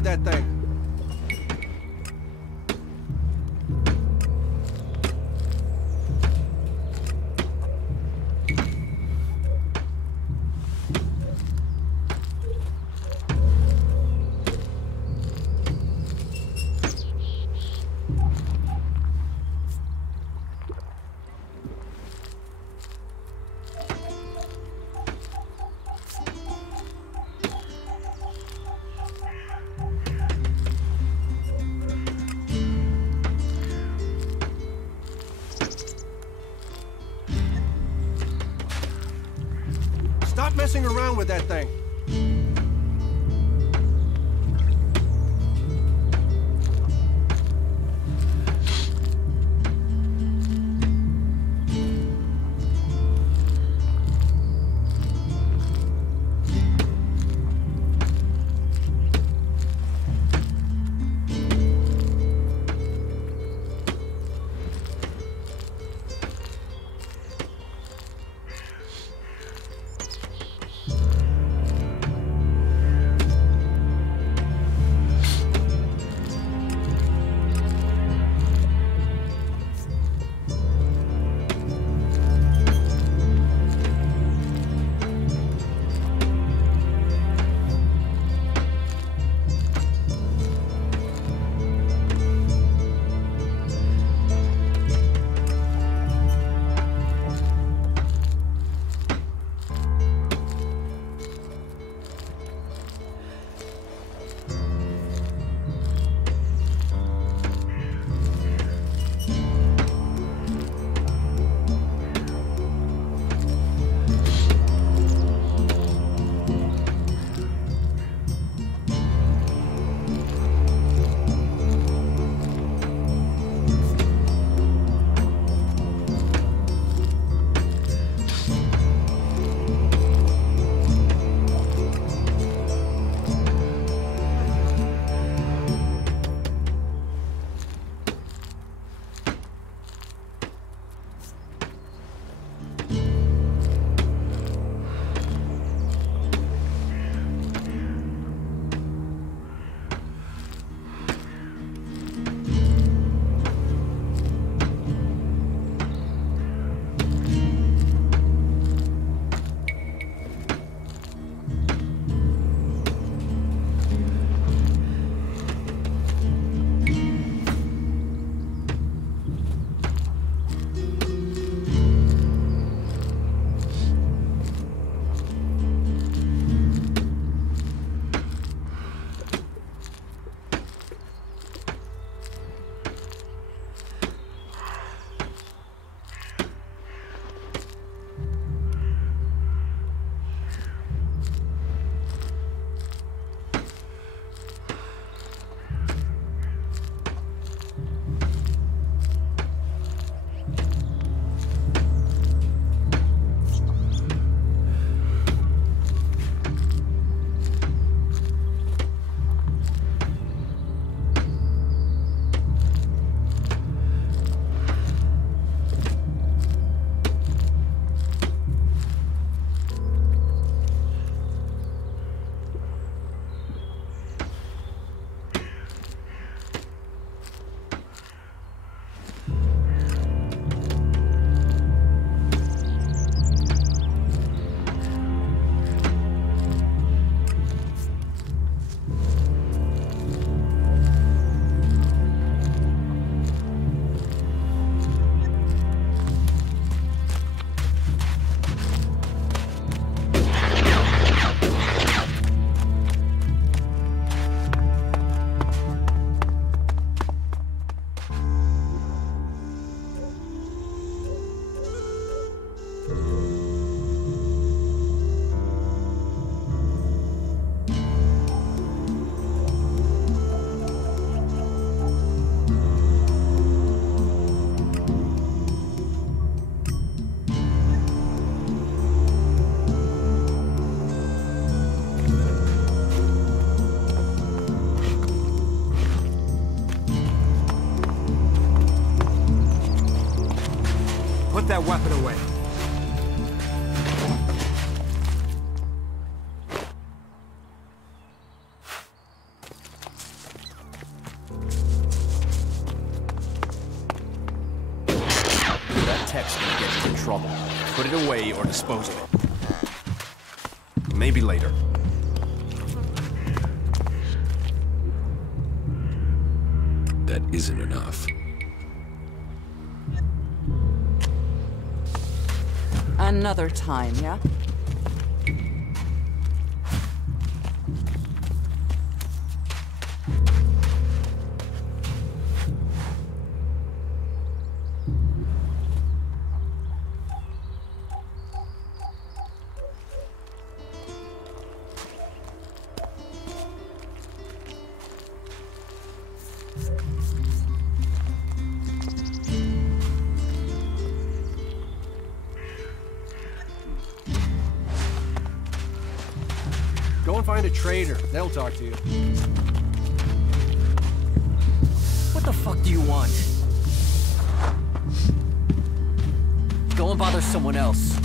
with that thing. Stop messing around with that thing. that weapon away. tech's gonna get you in trouble. Put it away or dispose of it. Maybe later. That isn't enough. Another time, yeah? Go and find a trader. They'll talk to you. What the fuck do you want? Go and bother someone else.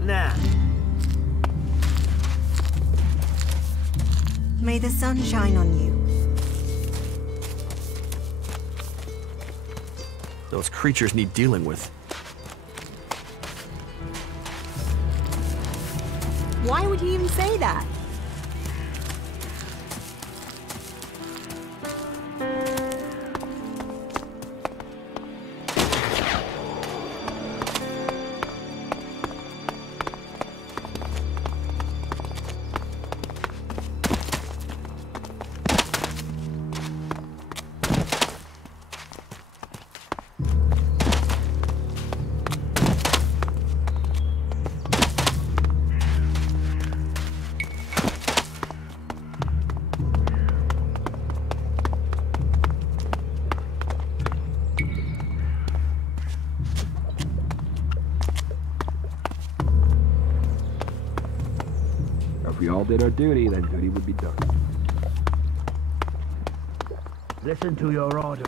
Nah. May the sun shine on you. Those creatures need dealing with. Why would he even say that? If we all did our duty, then duty would be done. Listen to your order.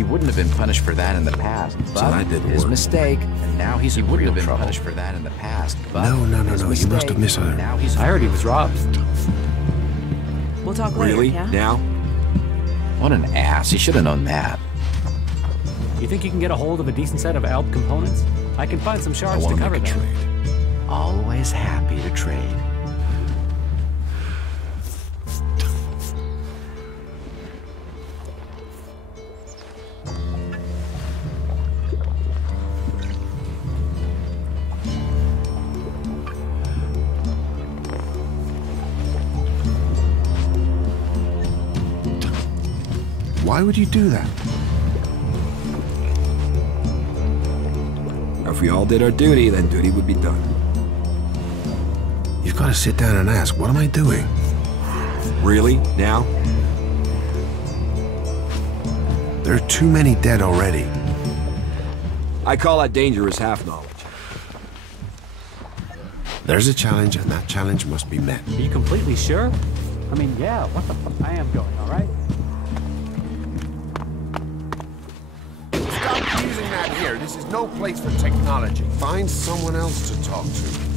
He wouldn't have been punished for that in the past, but that didn't his work. mistake, and now he wouldn't have been punished for that in the past, but No, his you mistake, must have misheard. now he's I heard he was robbed. We'll talk later, Really? yeah? Now? What an ass. He should have known that. You think you can get a hold of a decent set of ALP components? I can find some I shards want to to cover make a them. trade. Always happy to trade. Why would you do that? If we all did our duty, then duty would be done. You've got to sit down and ask, what am I doing? Really? Now? There are too many dead already. I call that dangerous half-knowledge. There's a challenge, and that challenge must be met. Are you completely sure? I mean, yeah, what the fuck? I am going, alright? Stop using that here. This is no place for technology. Find someone else to talk to.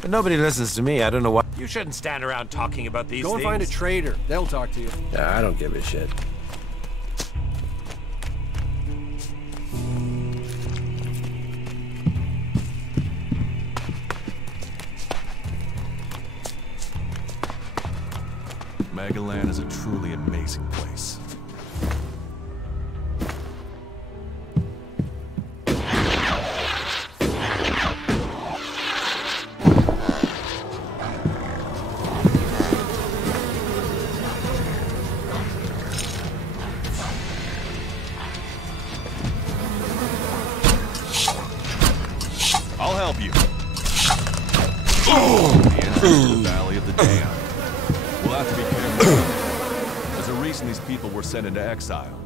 But nobody listens to me. I don't know why. You shouldn't stand around talking about these Go and find a trader. They'll talk to you. Yeah, I don't give a shit. Magalan is a truly amazing place. I'll help you. The entrance to the Valley of the Damned. We'll have to be careful. There's a reason these people were sent into exile.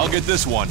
I'll get this one.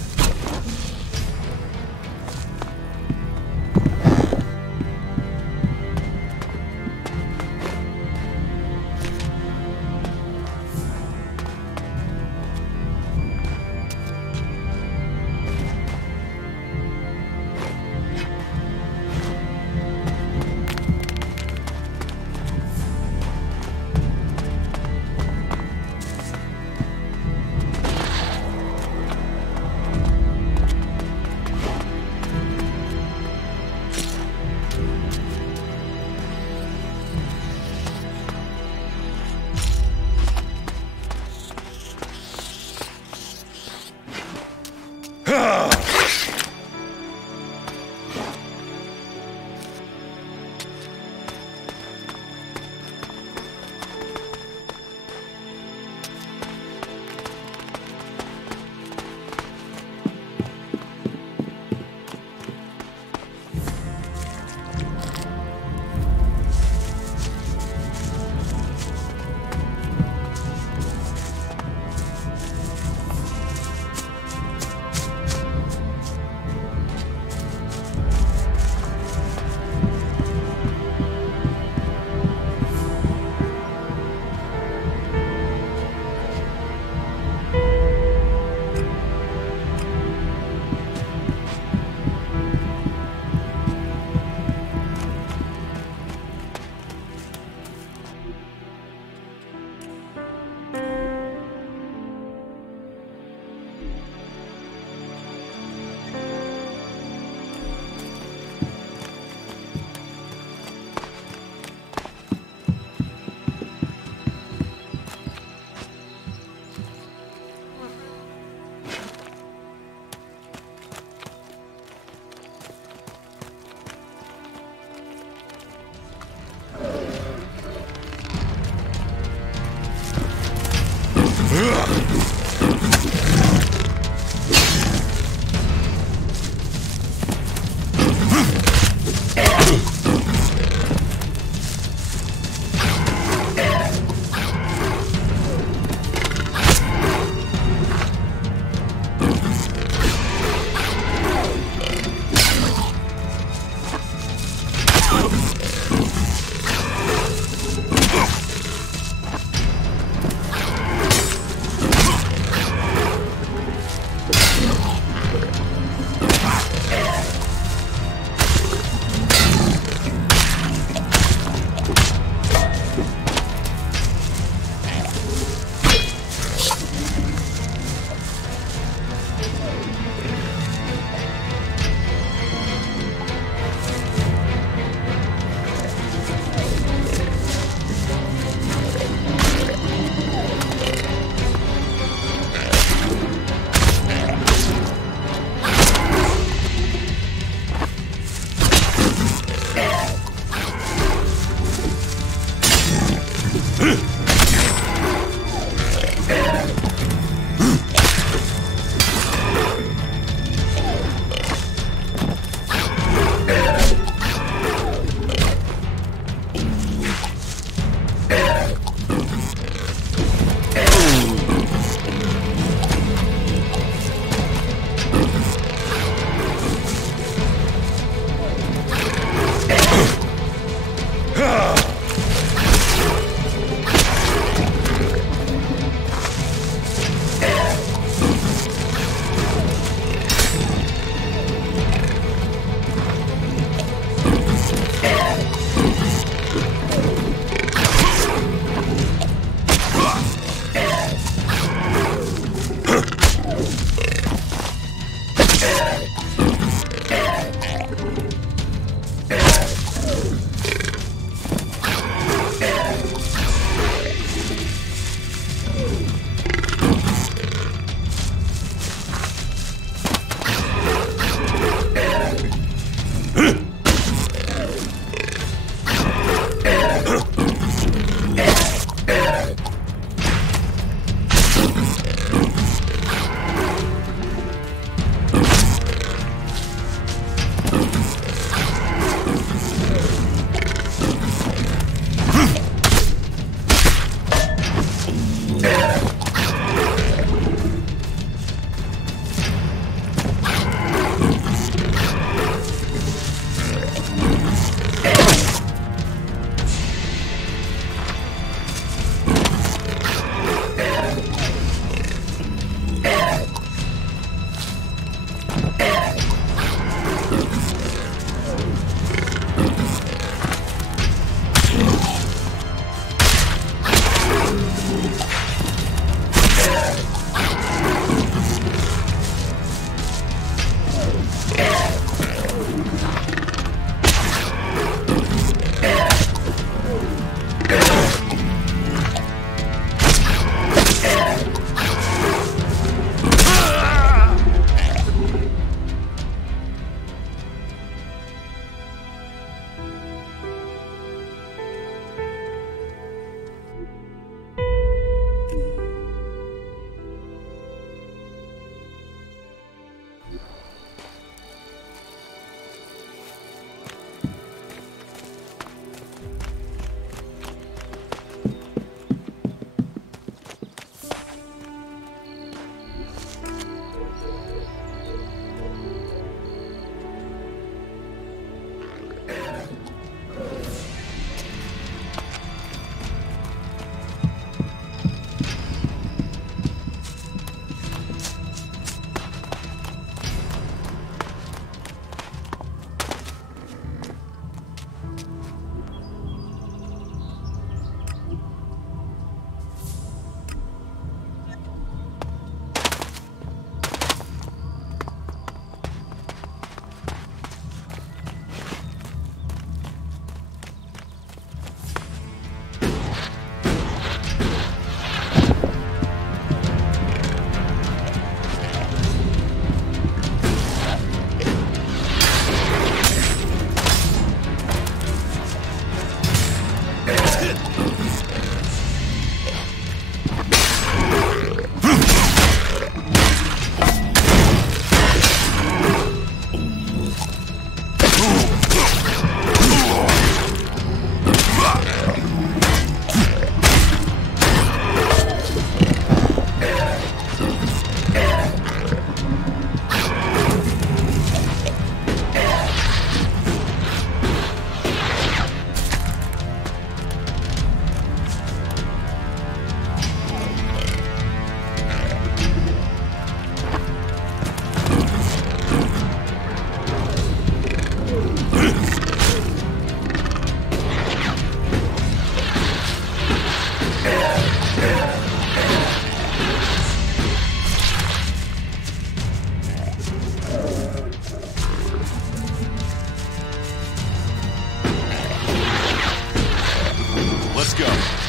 Let's go.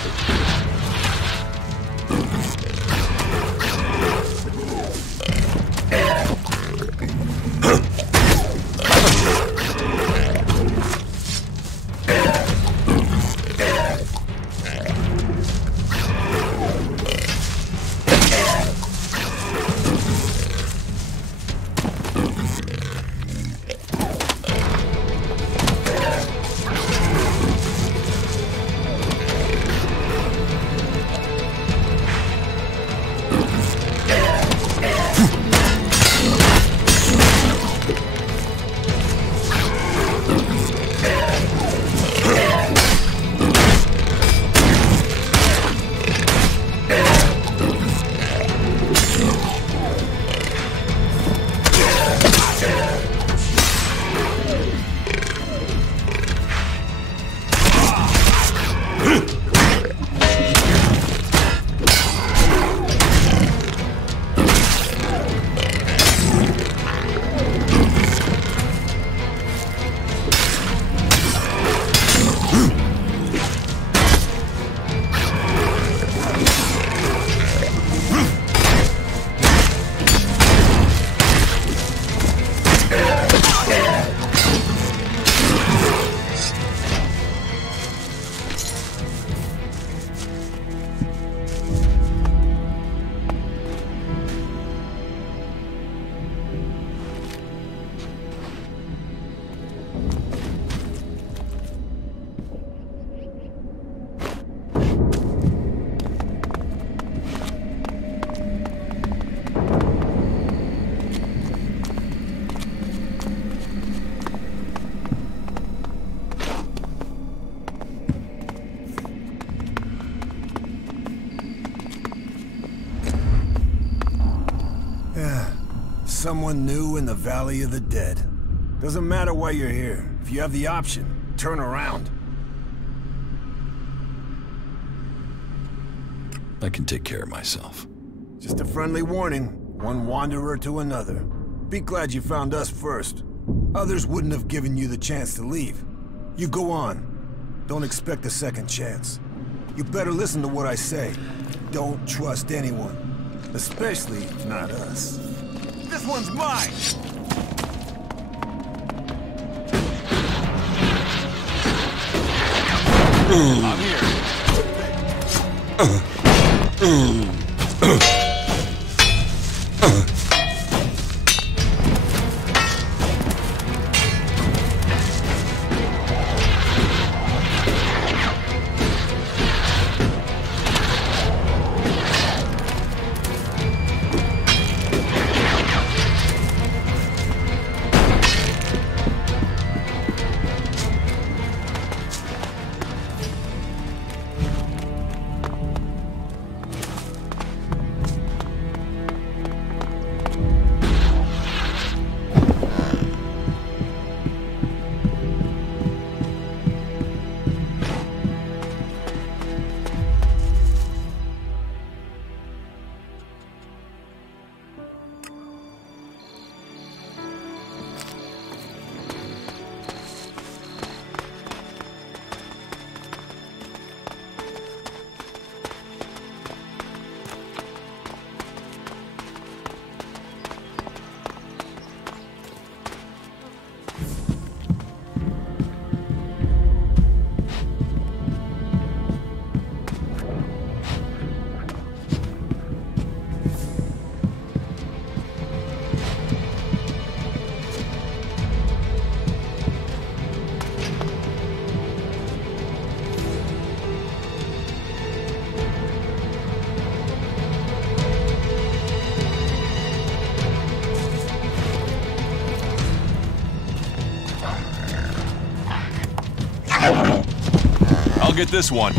Someone new in the Valley of the Dead. Doesn't matter why you're here. If you have the option, turn around. I can take care of myself. Just a friendly warning. One wanderer to another. Be glad you found us first. Others wouldn't have given you the chance to leave. You go on. Don't expect a second chance. You better listen to what I say. Don't trust anyone. Especially not us. This one's mine! I'm here. I'll get this one.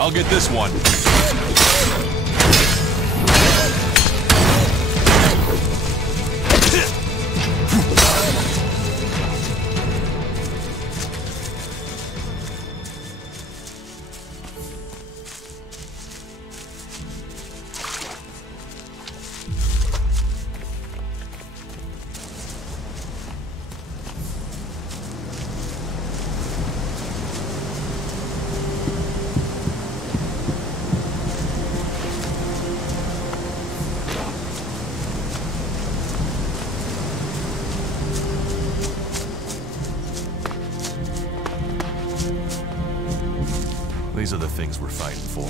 I'll get this one. These are the things we're fighting for.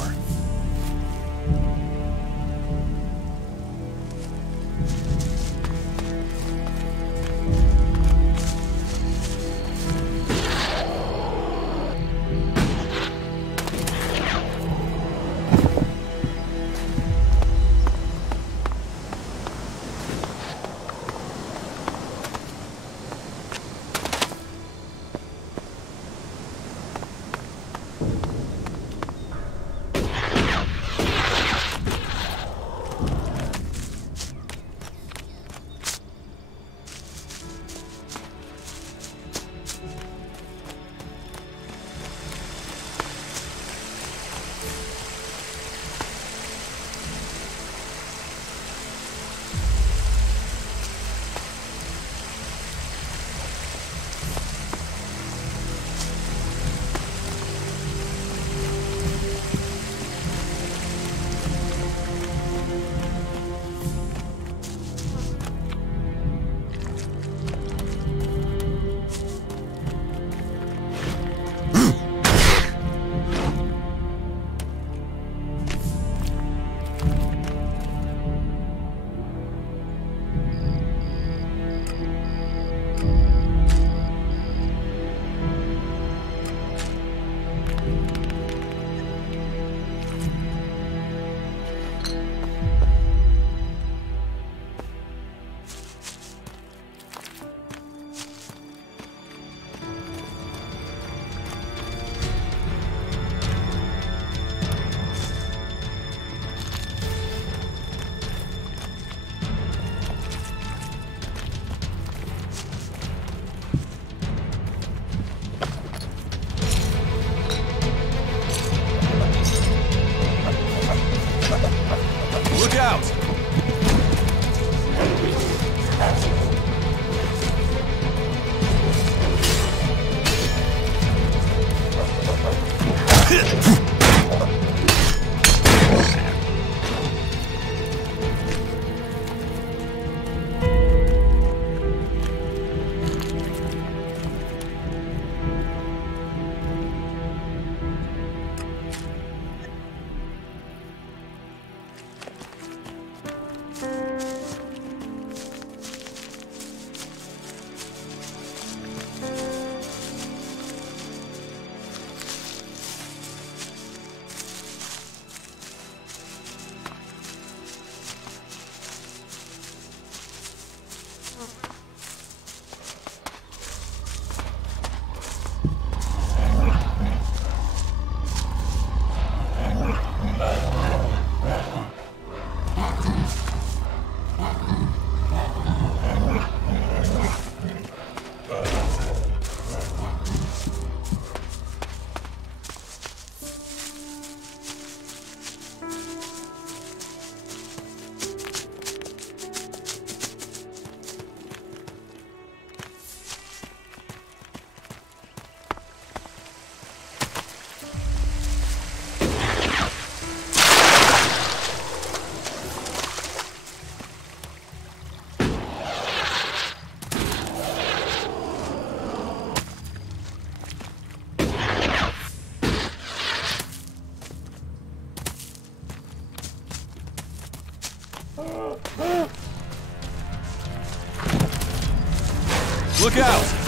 Look out!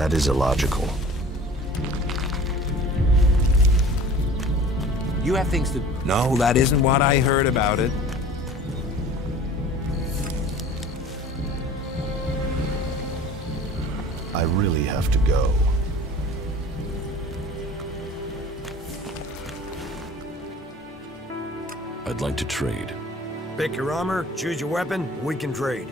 That is illogical. You have things to... No, that isn't what I heard about it. I really have to go. I'd like to trade. Pick your armor, choose your weapon, we can trade.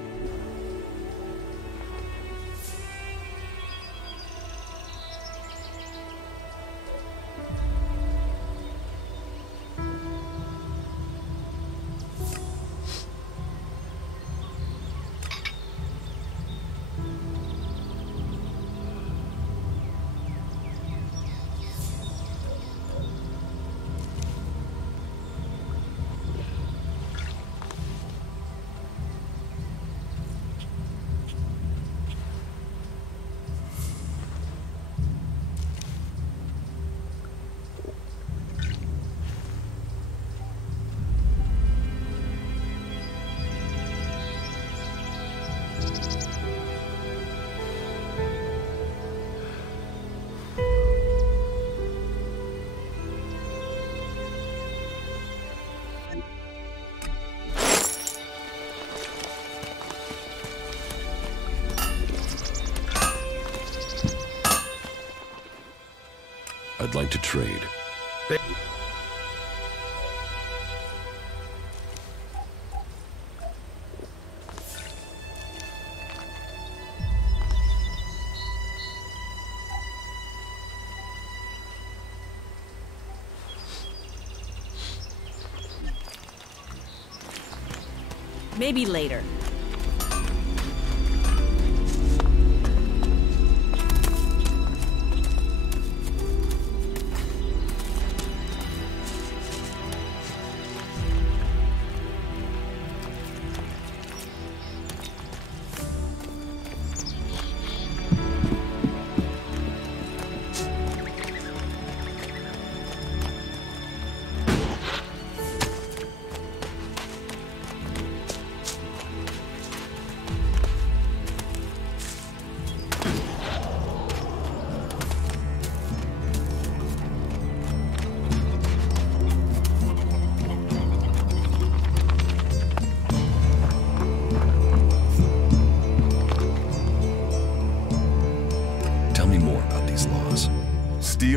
I'd like to trade. Maybe later.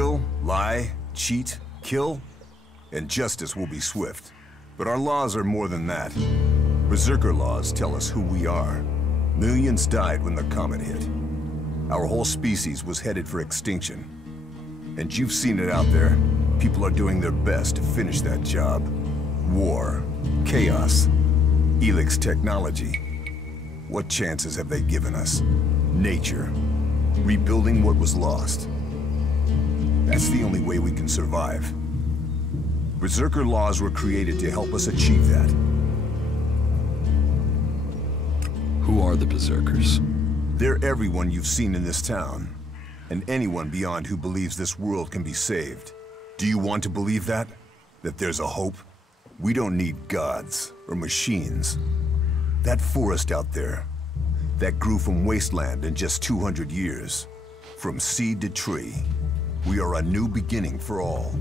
steal, lie, cheat, kill, and justice will be swift. But our laws are more than that. Berserker laws tell us who we are. Millions died when the comet hit. Our whole species was headed for extinction. And you've seen it out there. People are doing their best to finish that job. War, chaos, Elex technology. What chances have they given us? Nature. Rebuilding what was lost. That's the only way we can survive. Berserker laws were created to help us achieve that. Who are the Berserkers? They're everyone you've seen in this town, and anyone beyond who believes this world can be saved. Do you want to believe that? That there's a hope? We don't need gods or machines. That forest out there, that grew from wasteland in just 200 years. From seed to tree, we are a new beginning for all.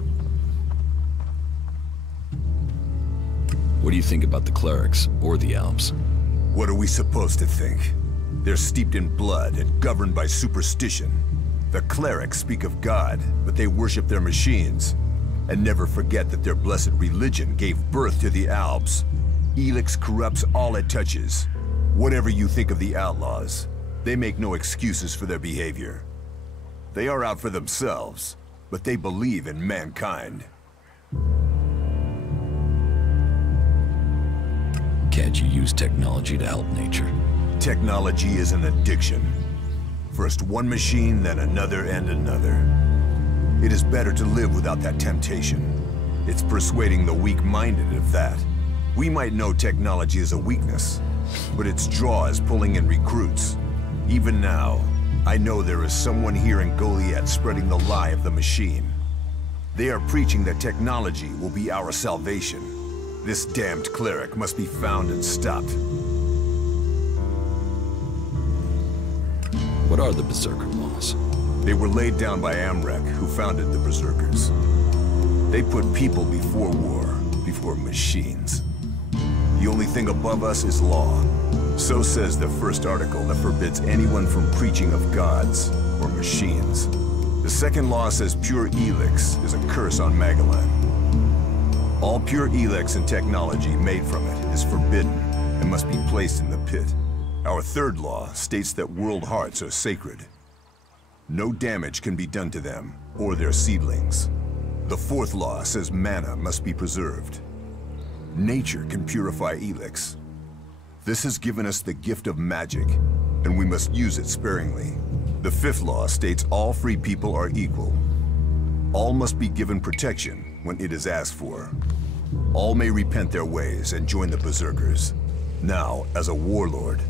What do you think about the clerics or the elves? What are we supposed to think? They're steeped in blood and governed by superstition. The clerics speak of God, but they worship their machines. And never forget that their blessed religion gave birth to the Albs. Elex corrupts all it touches. Whatever you think of the outlaws, they make no excuses for their behavior. They are out for themselves, but they believe in mankind. Can't you use technology to help nature? Technology is an addiction. First one machine, then another and another. It is better to live without that temptation. It's persuading the weak-minded of that. We might know technology is a weakness, but its draw is pulling in recruits. Even now, I know there is someone here in Goliath spreading the lie of the machine. They are preaching that technology will be our salvation. This damned cleric must be found and stopped. What are the Berserker laws? They were laid down by Amrek, who founded the Berserkers. They put people before war, before machines. The only thing above us is law. So says the first article that forbids anyone from preaching of gods or machines. The second law says pure Elex is a curse on Magellan. All pure Elex and technology made from it is forbidden and must be placed in the pit. Our third law states that world hearts are sacred. No damage can be done to them or their seedlings. The fourth law says mana must be preserved. Nature can purify Elex. This has given us the gift of magic, and we must use it sparingly. The fifth law states all free people are equal. All must be given protection when it is asked for. All may repent their ways and join the Berserkers. Now, as a warlord,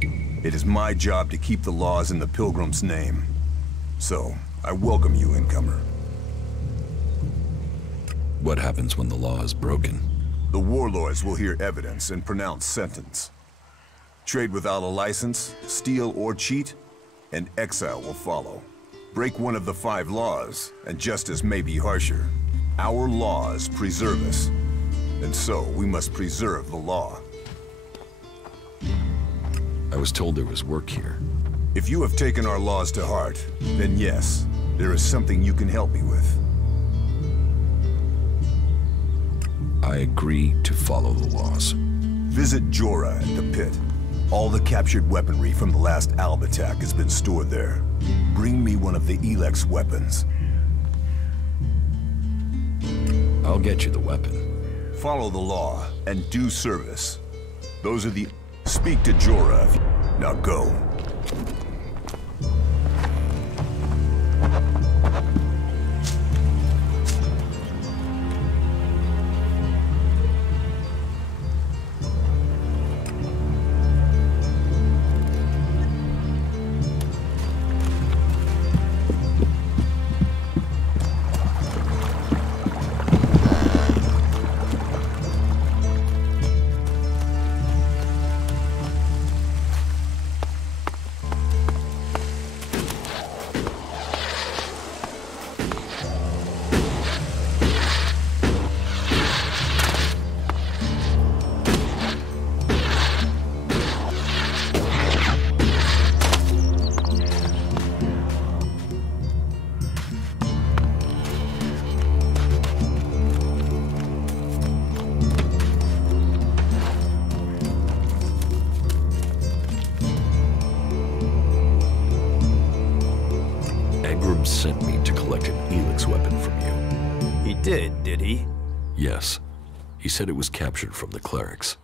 it is my job to keep the laws in the Pilgrim's name. So, I welcome you, incomer. What happens when the law is broken? The warlords will hear evidence and pronounce sentence. Trade without a license, steal or cheat, and exile will follow. Break one of the 5 laws, and justice may be harsher. Our laws preserve us, and so we must preserve the law. I was told there was work here. If you have taken our laws to heart, then yes, there is something you can help me with. I agree to follow the laws. Visit Jorah at the pit. All the captured weaponry from the last Alb attack has been stored there. Bring me one of the Elex weapons. I'll get you the weapon. Follow the law and do service. Those are the... Speak to Jorah. Now go. Elex weapon from you. He did he? Yes. He said it was captured from the clerics.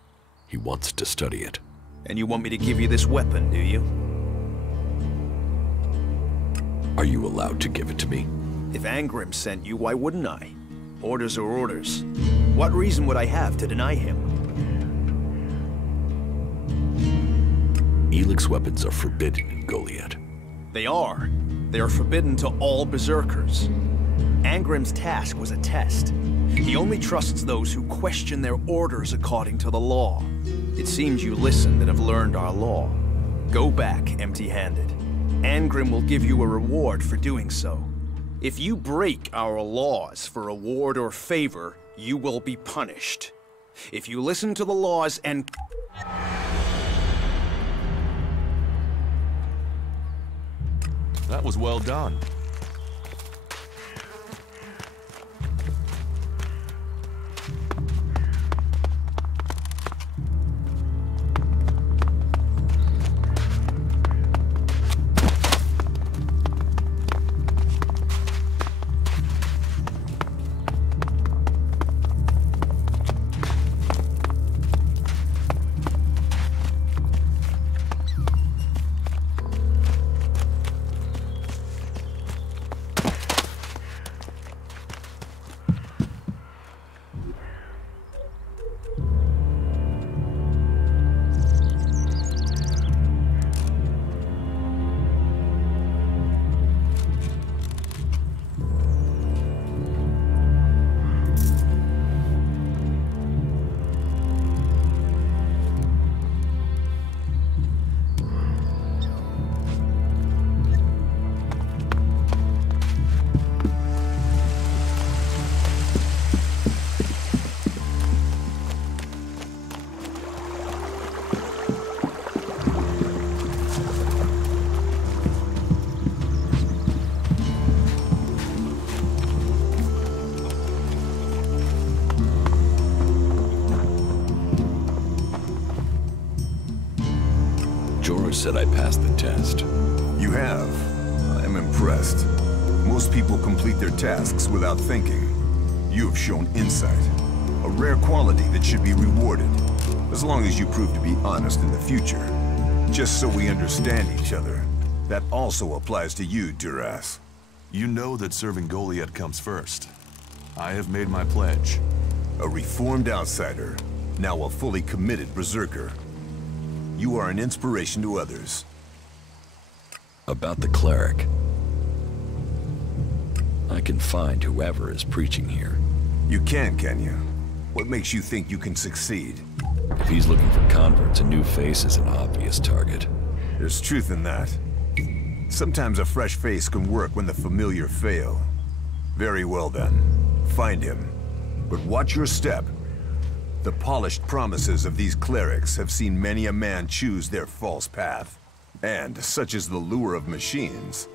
He wants to study it. And you want me to give you this weapon, do you? Are you allowed to give it to me? If Angrim sent you, why wouldn't I? Orders are orders. What reason would I have to deny him? Elex weapons are forbidden in Goliad. They are. They are forbidden to all berserkers. Angrim's task was a test. He only trusts those who question their orders according to the law. It seems you listened and have learned our law. Go back empty-handed. Angrim will give you a reward for doing so. If you break our laws for reward or favor, you will be punished. If you listen to the laws and... That was well done. George said I passed the test. You have. I'm impressed. Most people complete their tasks without thinking. You have shown insight. A rare quality that should be rewarded. As long as you prove to be honest in the future. Just so we understand each other. That also applies to you, Duras. You know that serving Goliad comes first. I have made my pledge. A reformed outsider, now a fully committed berserker. You are an inspiration to others. About the cleric. I can find whoever is preaching here. You can you? What makes you think you can succeed? If he's looking for converts, a new face is an obvious target. There's truth in that. Sometimes a fresh face can work when the familiar fail. Very well then. Find him. But watch your step. The polished promises of these clerics have seen many a man choose their false path. And such is the lure of machines,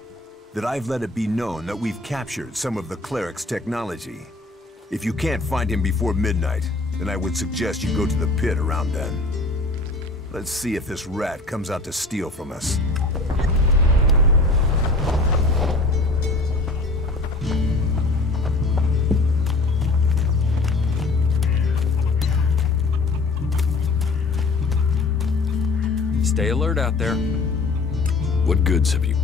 that I've let it be known that we've captured some of the clerics' technology. If you can't find him before midnight, then I would suggest you go to the pit around then. Let's see if this rat comes out to steal from us. Stay alert out there. What goods have you?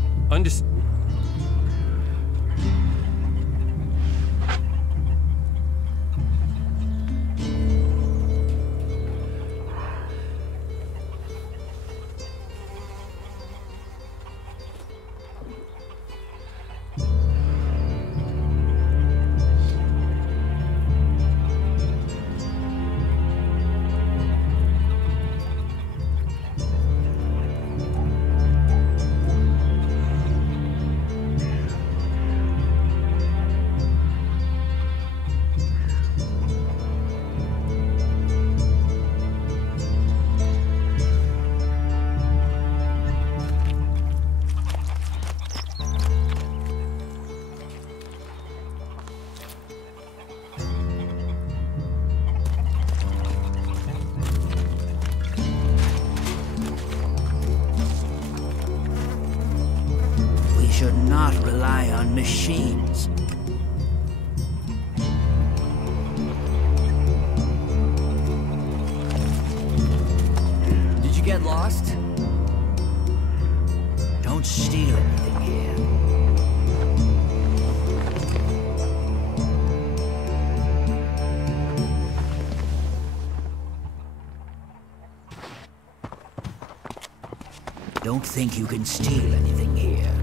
Should not rely on machines. Don't think you can steal anything here.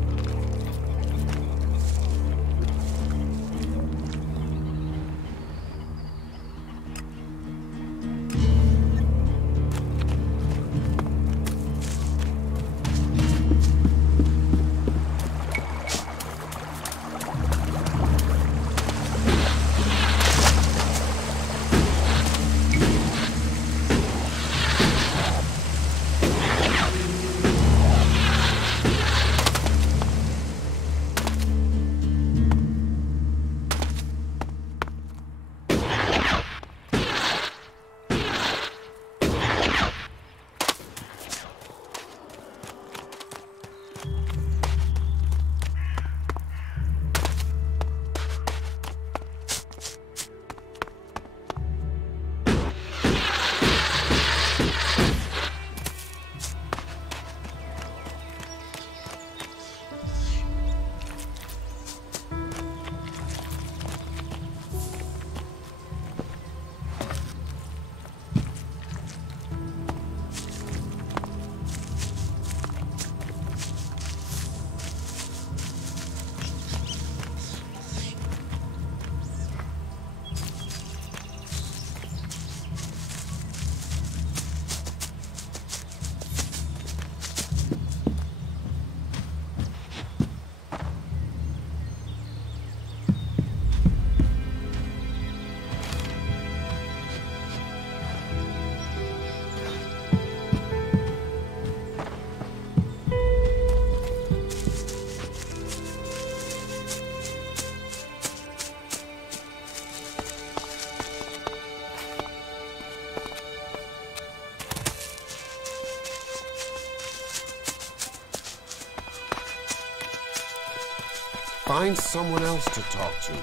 Find someone else to talk to.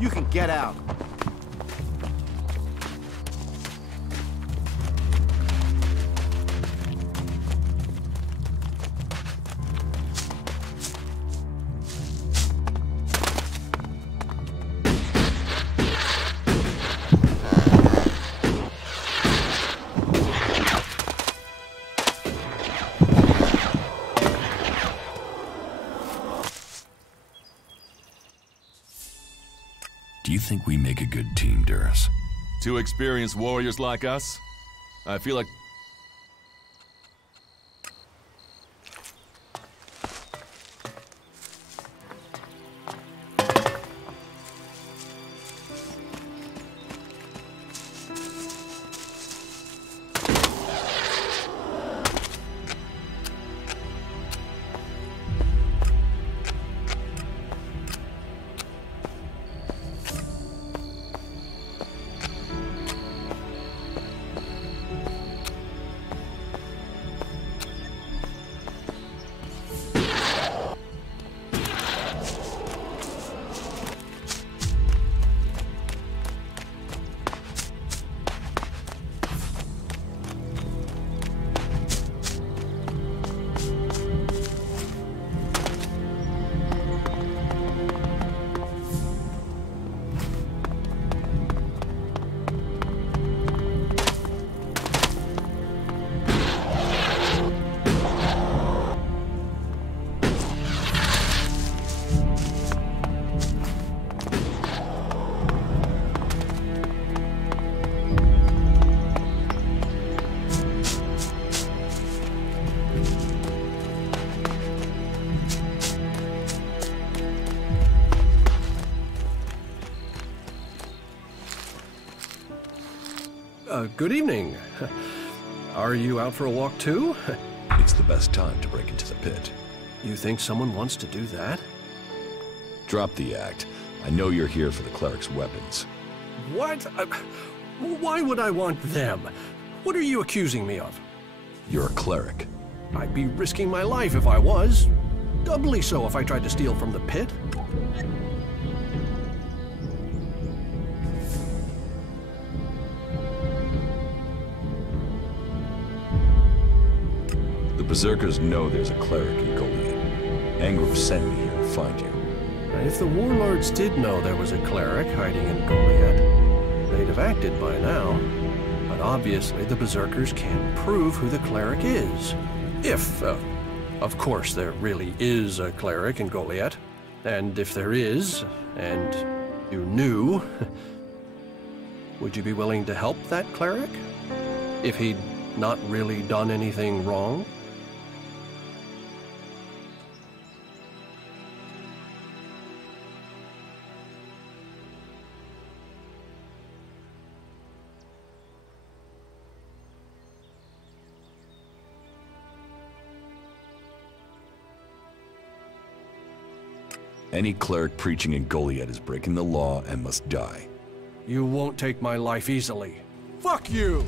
You can get out. Do you think we make a good team, Duras? Two experienced warriors like us? I feel like... Good evening. Are you out for a walk too? It's the best time to break into the pit. You think someone wants to do that? Drop the act. I know you're here for the cleric's weapons. What? Why would I want them? What are you accusing me of? You're a cleric. I'd be risking my life if I was. Doubly so if I tried to steal from the pit. The Berserkers know there's a cleric in Goliath. Angram sent me here to find you. If the warlords did know there was a cleric hiding in Goliath, they'd have acted by now. But obviously the Berserkers can't prove who the cleric is. If, of course, there really is a cleric in Goliath. And if there is, and you knew, would you be willing to help that cleric? If he'd not really done anything wrong? Any cleric preaching in Goliath is breaking the law and must die. You won't take my life easily. Fuck you!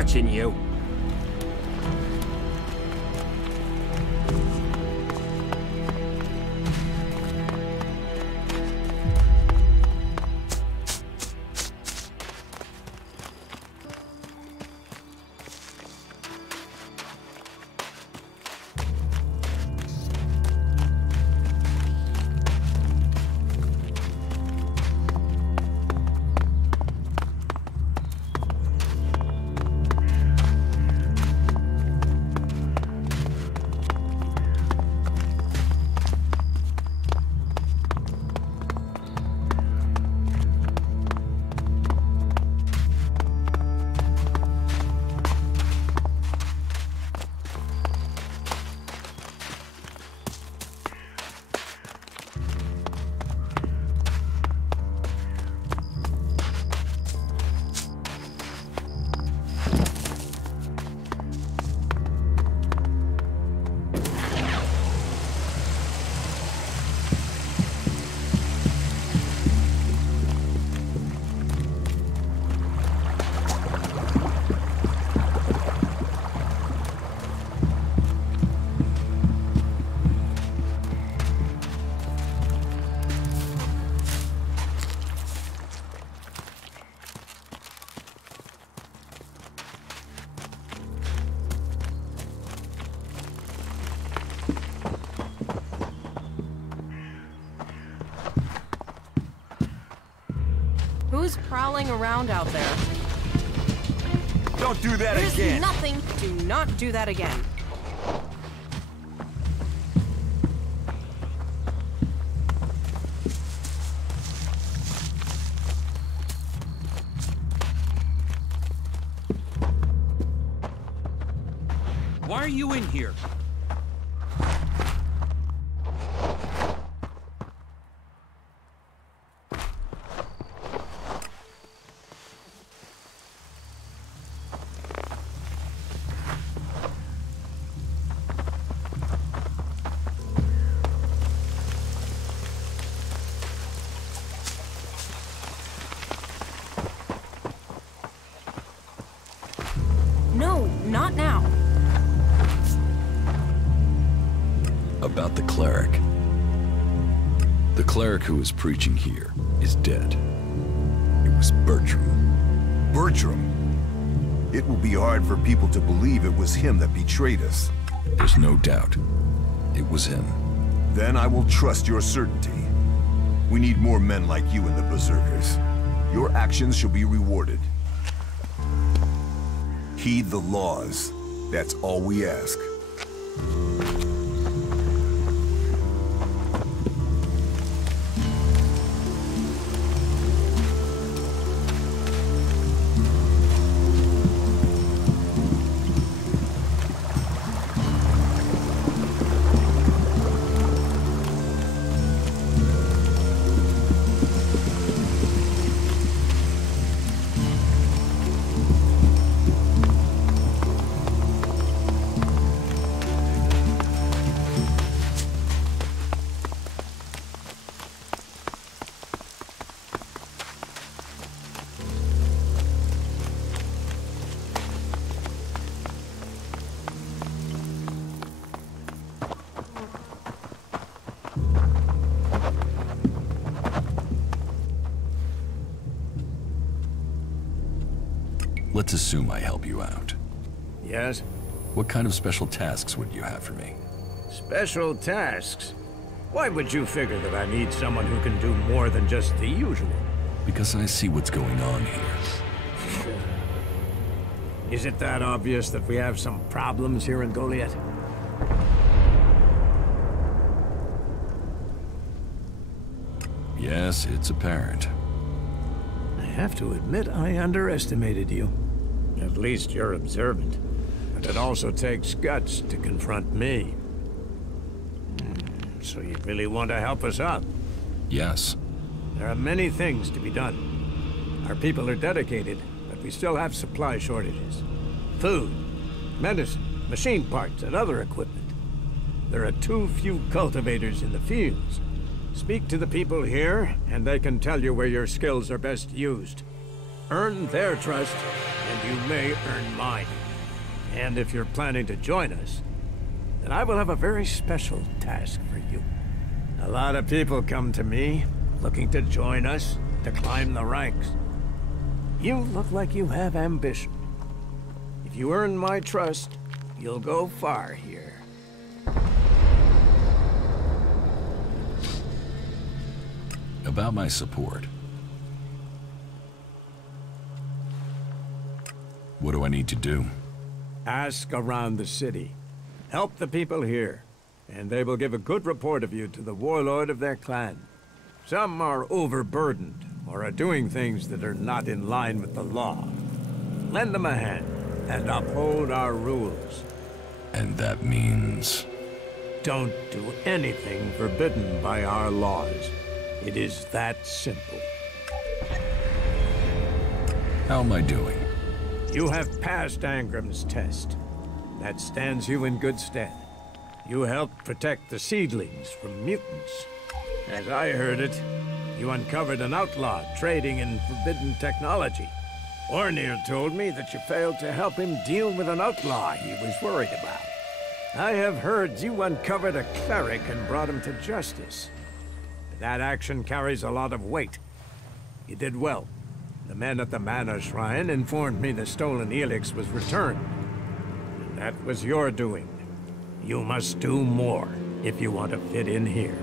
watching you. Who's prowling around out there? Don't do that There's again! Nothing. Do not do that again. Why are you in here? No, not now. About the cleric. The cleric who was preaching here is dead. It was Bertram. Bertram? It will be hard for people to believe it was him that betrayed us. There's no doubt. It was him. Then I will trust your certainty. We need more men like you in the Berserkers. Your actions shall be rewarded. Heed the laws. That's all we ask. Let's assume I help you out. Yes? What kind of special tasks would you have for me? Special tasks? Why would you figure that I need someone who can do more than just the usual? Because I see what's going on here. Is it that obvious that we have some problems here in Goliath? Yes, it's apparent. I have to admit I underestimated you. At least you're observant. But it also takes guts to confront me. So you really want to help us out? Yes. There are many things to be done. Our people are dedicated, but we still have supply shortages. Food, medicine, machine parts, and other equipment. There are too few cultivators in the fields. Speak to the people here, and they can tell you where your skills are best used. Earn their trust, and you may earn mine. And if you're planning to join us, then I will have a very special task for you. A lot of people come to me, looking to join us, to climb the ranks. You look like you have ambition. If you earn my trust, you'll go far here. About my support. What do I need to do? Ask around the city. Help the people here, and they will give a good report of you to the warlord of their clan. Some are overburdened, or are doing things that are not in line with the law. Lend them a hand, and uphold our rules. And that means... Don't do anything forbidden by our laws. It is that simple. How am I doing? You have passed Angram's test. That stands you in good stead. You helped protect the seedlings from mutants. As I heard it, you uncovered an outlaw trading in forbidden technology. Ornir told me that you failed to help him deal with an outlaw he was worried about. I have heard you uncovered a cleric and brought him to justice. That action carries a lot of weight. You did well. The men at the Mana Shrine informed me the stolen Elex was returned. And that was your doing. You must do more if you want to fit in here.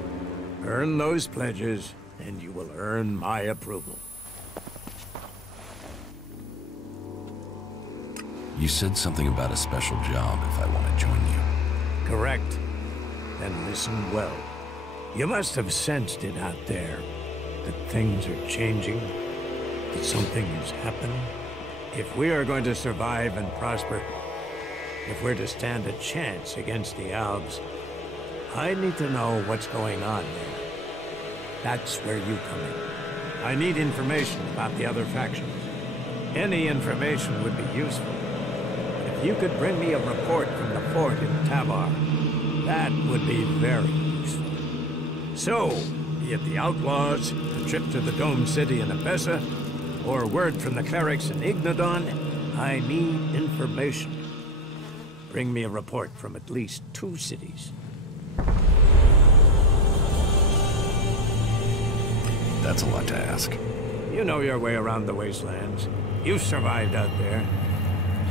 Earn those pledges, and you will earn my approval. You said something about a special job if I want to join you. Correct. Then listen well. You must have sensed it out there, that things are changing, that something is happening. If we are going to survive and prosper, if we're to stand a chance against the Alps, I need to know what's going on there. That's where you come in. I need information about the other factions. Any information would be useful. If you could bring me a report from the fort in Tabar, that would be very useful. So, be it the outlaws, the trip to the Dome City in Abessa, or word from the clerics in Ignodon, I need information. Bring me a report from at least 2 cities. That's a lot to ask. You know your way around the wastelands. You've survived out there.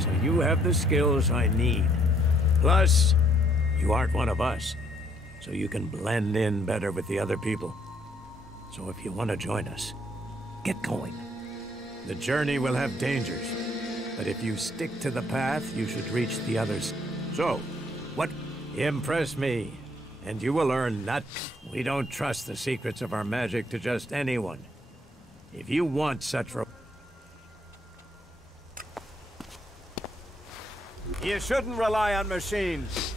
So you have the skills I need. Plus, you aren't one of us. So you can blend in better with the other people. So if you want to join us, get going. The journey will have dangers. But if you stick to the path, you should reach the others. So, what? Impress me, and you will learn that we don't trust the secrets of our magic to just anyone. If you want such you shouldn't rely on machines.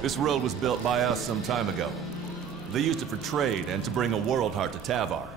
This road was built by us some time ago. They used it for trade and to bring a world heart to Tavar.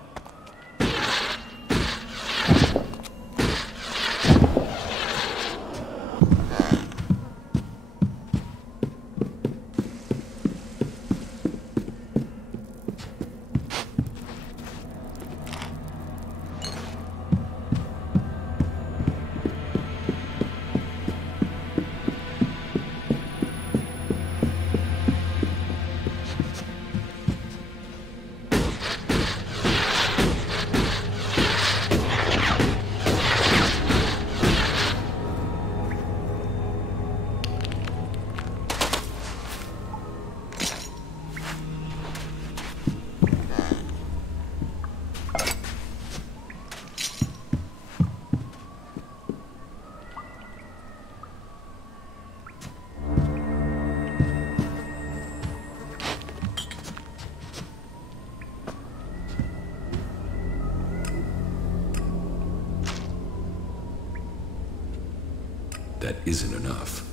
That isn't enough.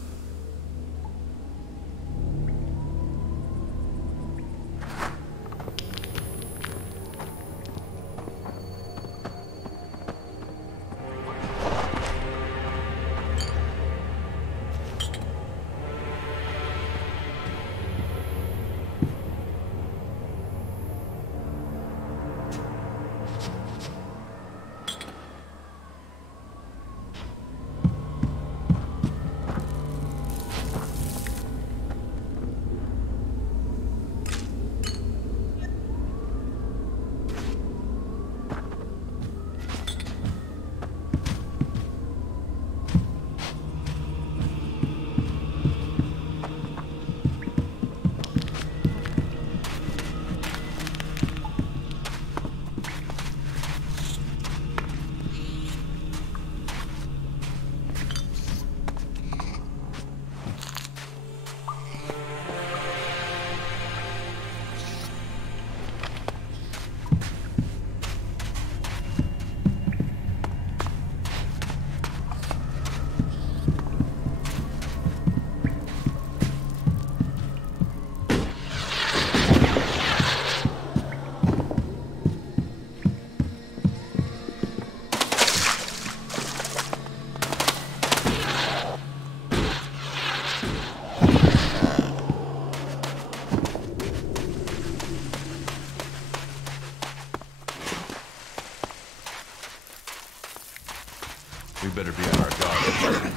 We better be on our guard.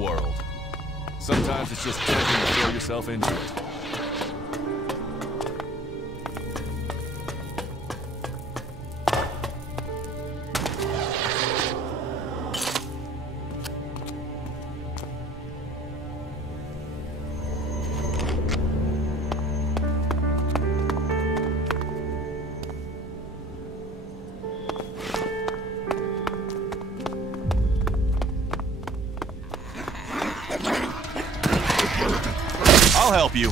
world. Sometimes it's just tempting to throw yourself into it. I'll help you.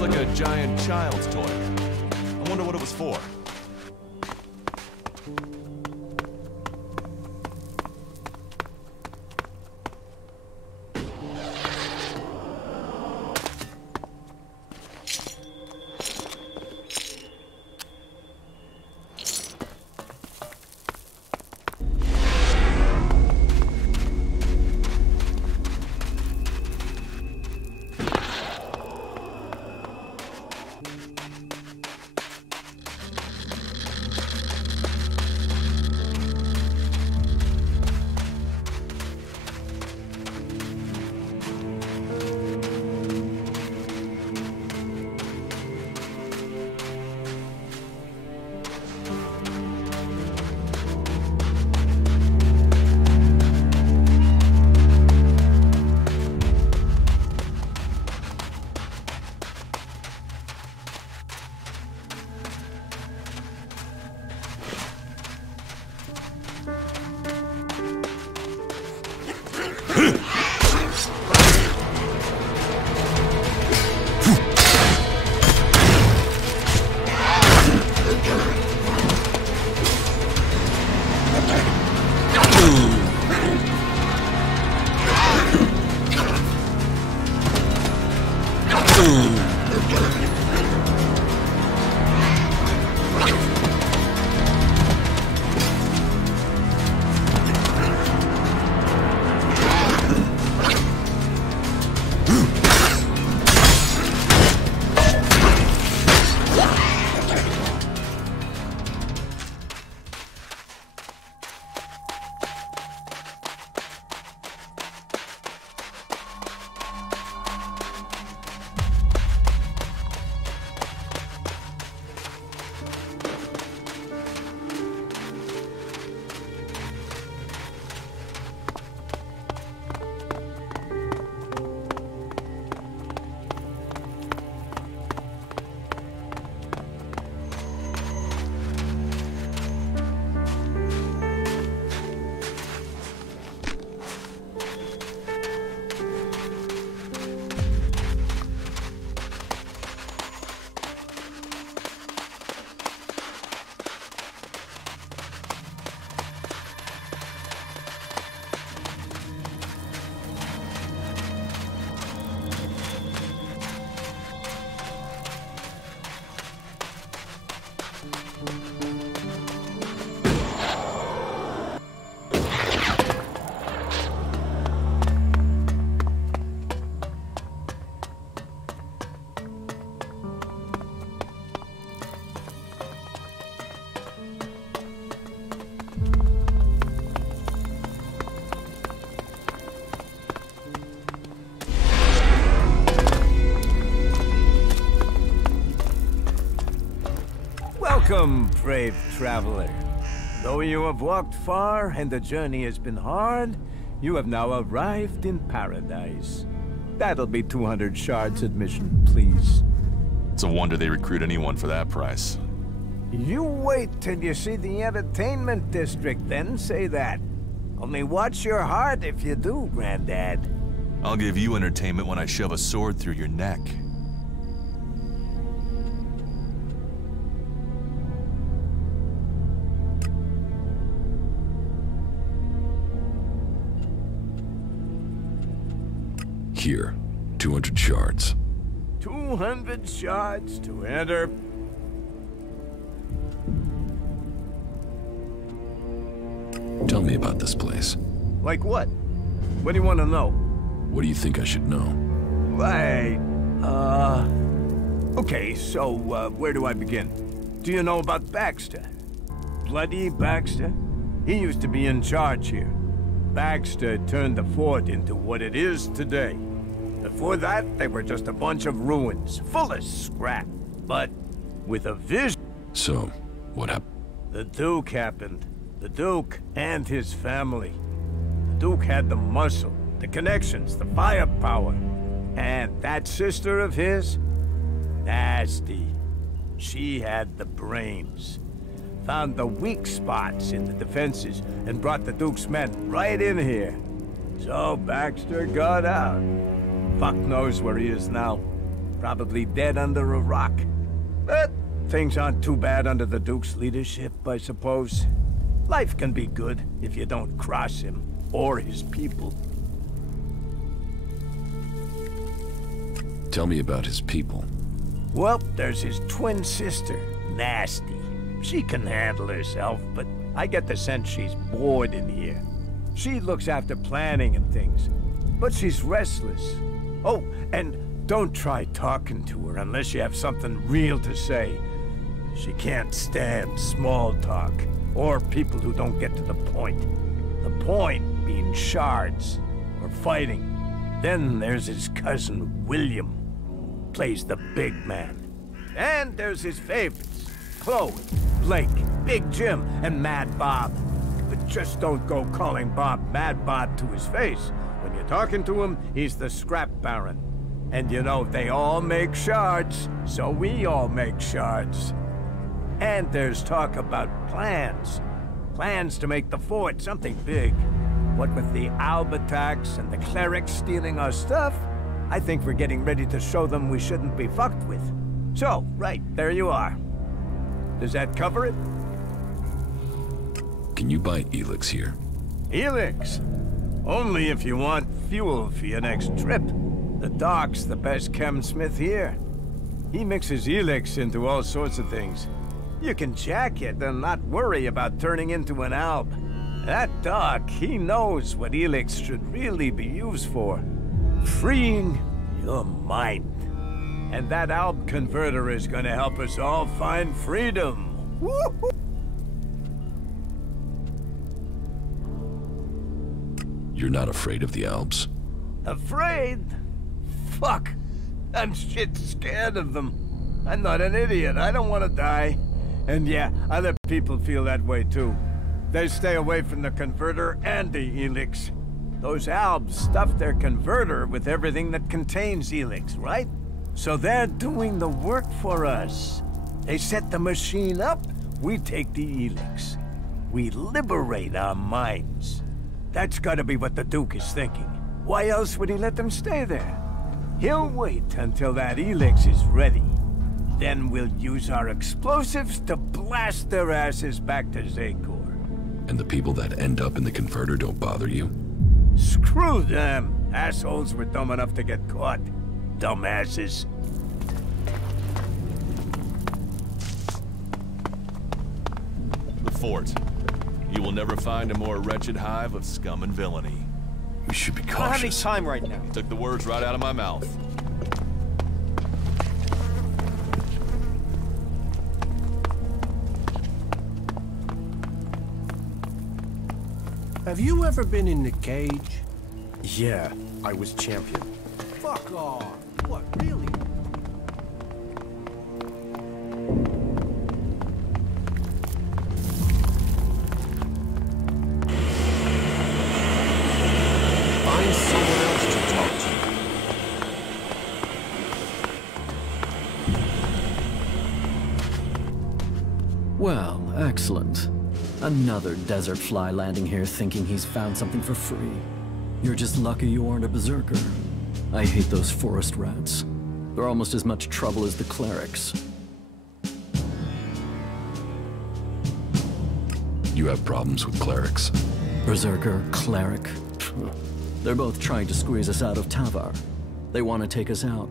Like a giant child's toy. I wonder what it was for. Welcome, brave traveler. Though you have walked far and the journey has been hard, you have now arrived in paradise. That'll be 200 shards admission, please. It's a wonder they recruit anyone for that price. You wait till you see the entertainment district, then say that. Only watch your heart if you do, Granddad. I'll give you entertainment when I shove a sword through your neck. Here, 200 shards. 200 shards to enter. Tell me about this place. Like what? What do you want to know? What do you think I should know? Right. Okay, so, where do I begin? Do you know about Baxter? Bloody Baxter? He used to be in charge here. Baxter turned the fort into what it is today. Before that, they were just a bunch of ruins, full of scrap, but with a vision. So, what happened? The Duke happened. The Duke and his family. The Duke had the muscle, the connections, the firepower. And that sister of his? Nasty. She had the brains. Found the weak spots in the defenses and brought the Duke's men right in here. So Baxter got out. Fuck knows where he is now. Probably dead under a rock. But things aren't too bad under the Duke's leadership, I suppose. Life can be good if you don't cross him or his people. Tell me about his people. Well, there's his twin sister, Nasty. She can handle herself, but I get the sense she's bored in here. She looks after planning and things, but she's restless. Oh, and don't try talking to her unless you have something real to say. She can't stand small talk, or people who don't get to the point. The point being shards, or fighting. Then there's his cousin, William. Plays the big man. And there's his favorites. Chloe, Blake, Big Jim, and Mad Bob. But just don't go calling Bob Mad Bob to his face. When you're talking to him, he's the scrap baron. And you know, they all make shards, so we all make shards. And there's talk about plans. Plans to make the fort something big. What with the Alb attacks and the clerics stealing our stuff, I think we're getting ready to show them we shouldn't be fucked with. So, right, there you are. Does that cover it? Can you buy Elex here? Elex? Only if you want fuel for your next trip. The Doc's the best chemsmith here. He mixes Elex into all sorts of things. You can jack it and not worry about turning into an Alb. That Doc, he knows what Elex should really be used for. Freeing your mind. And that Alb converter is gonna help us all find freedom. Woo-hoo! You're not afraid of the Alps? Afraid? Fuck. I'm shit scared of them. I'm not an idiot. I don't want to die. And yeah, other people feel that way too. They stay away from the converter and the Elex. Those Albs stuff their converter with everything that contains Elex, right? So they're doing the work for us. They set the machine up, we take the Elex. We liberate our minds. That's gotta be what the Duke is thinking. Why else would he let them stay there? He'll wait until that Elex is ready. Then we'll use our explosives to blast their asses back to Zakor. And the people that end up in the converter don't bother you? Screw them! Assholes were dumb enough to get caught. Dumbasses. The fort. You will never find a more wretched hive of scum and villainy. We should be cautious. I don't have any time right now. Took the words right out of my mouth. Have you ever been in the cage? Yeah, I was champion. Fuck off. What, really? Excellent. Another desert fly landing here thinking he's found something for free. You're just lucky you aren't a berserker. I hate those forest rats. They're almost as much trouble as the clerics. You have problems with clerics? Berserker, cleric. They're both trying to squeeze us out of Tavar. They want to take us out.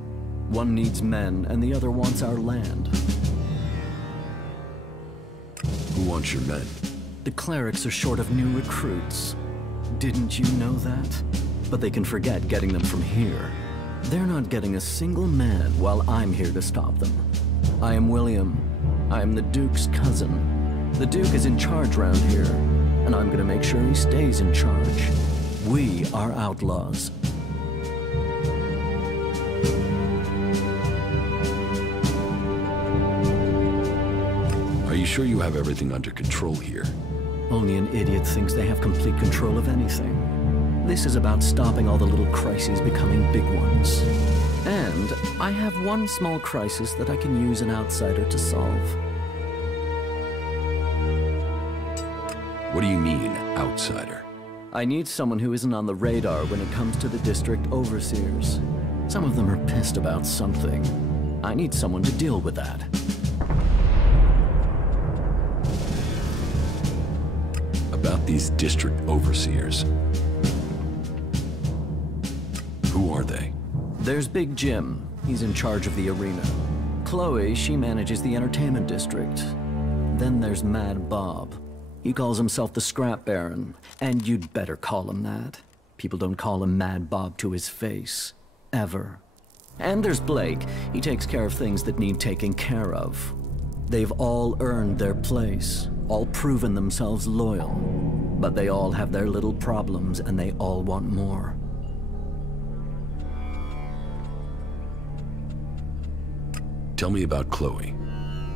One needs men, and the other wants our land. Who wants your men? The clerics are short of new recruits. Didn't you know that? But they can forget getting them from here. They're not getting a single man while I'm here to stop them. I am William. I am the Duke's cousin. The Duke is in charge round here, and I'm gonna make sure he stays in charge. We are outlaws. Are you sure you have everything under control here? Only an idiot thinks they have complete control of anything. This is about stopping all the little crises becoming big ones. And I have one small crisis that I can use an outsider to solve. What do you mean, outsider? I need someone who isn't on the radar when it comes to the district overseers. Some of them are pissed about something. I need someone to deal with that. About these district overseers. Who are they? There's Big Jim. He's in charge of the arena. Chloe, she manages the entertainment district. Then there's Mad Bob. He calls himself the Scrap Baron, and you'd better call him that. People don't call him Mad Bob to his face. Ever. And there's Blake. He takes care of things that need taking care of. They've all earned their place, all proven themselves loyal. But they all have their little problems, and they all want more. Tell me about Chloe.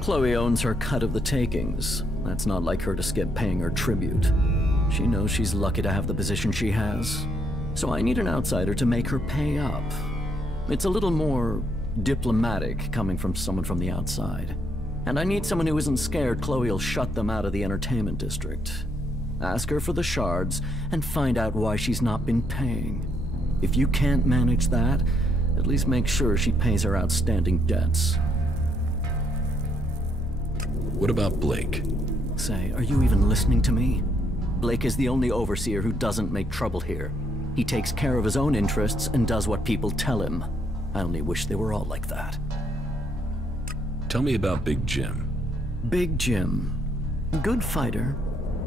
Chloe owns her cut of the takings. That's not like her to skip paying her tribute. She knows she's lucky to have the position she has. So I need an outsider to make her pay up. It's a little more diplomatic coming from someone from the outside. And I need someone who isn't scared Chloe will shut them out of the entertainment district. Ask her for the shards and find out why she's not been paying. If you can't manage that, at least make sure she pays her outstanding debts. What about Blake? Say, are you even listening to me? Blake is the only overseer who doesn't make trouble here. He takes care of his own interests and does what people tell him. I only wish they were all like that. Tell me about Big Jim. Big Jim. Good fighter.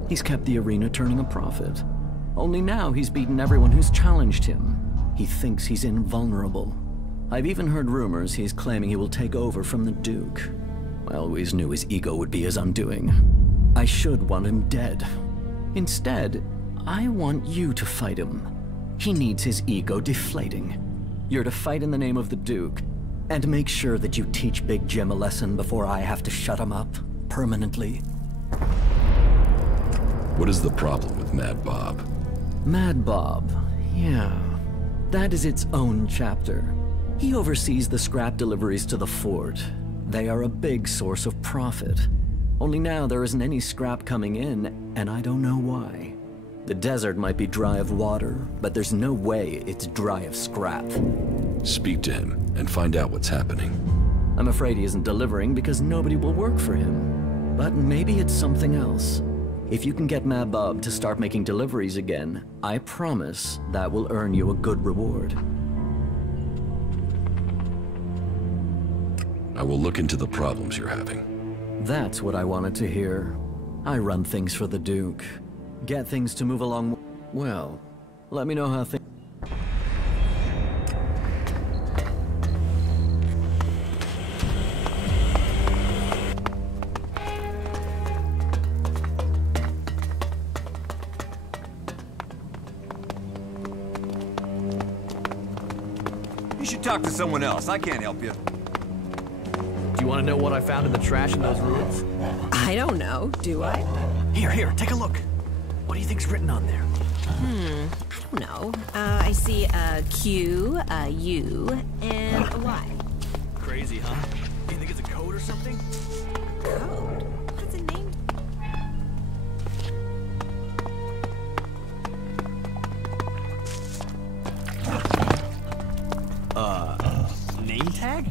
He's kept the arena turning a profit. Only now he's beaten everyone who's challenged him. He thinks he's invulnerable. I've even heard rumors he's claiming he will take over from the Duke. I always knew his ego would be his undoing. I should want him dead. Instead, I want you to fight him. He needs his ego deflating. You're to fight in the name of the Duke, and make sure that you teach Big Jim a lesson before I have to shut him up, permanently. What is the problem with Mad Bob? Mad Bob, yeah. That is its own chapter. He oversees the scrap deliveries to the fort. They are a big source of profit. Only now there isn't any scrap coming in, and I don't know why. The desert might be dry of water, but there's no way it's dry of scrap. Speak to him and find out what's happening. I'm afraid he isn't delivering because nobody will work for him. But maybe it's something else. If you can get Mad Bob to start making deliveries again, I promise that will earn you a good reward. I will look into the problems you're having. That's what I wanted to hear. I run things for the Duke. Get things to move along well. Let me know how things... You should talk to someone else. I can't help you. Do you want to know what I found in the trash in those ruins? I don't know, do I? Here, take a look. What do you think's written on there? I don't know. I see a Q, a U, and a Y. Crazy, huh? Do you think it's a code or something? Code? That's a name? Name tag?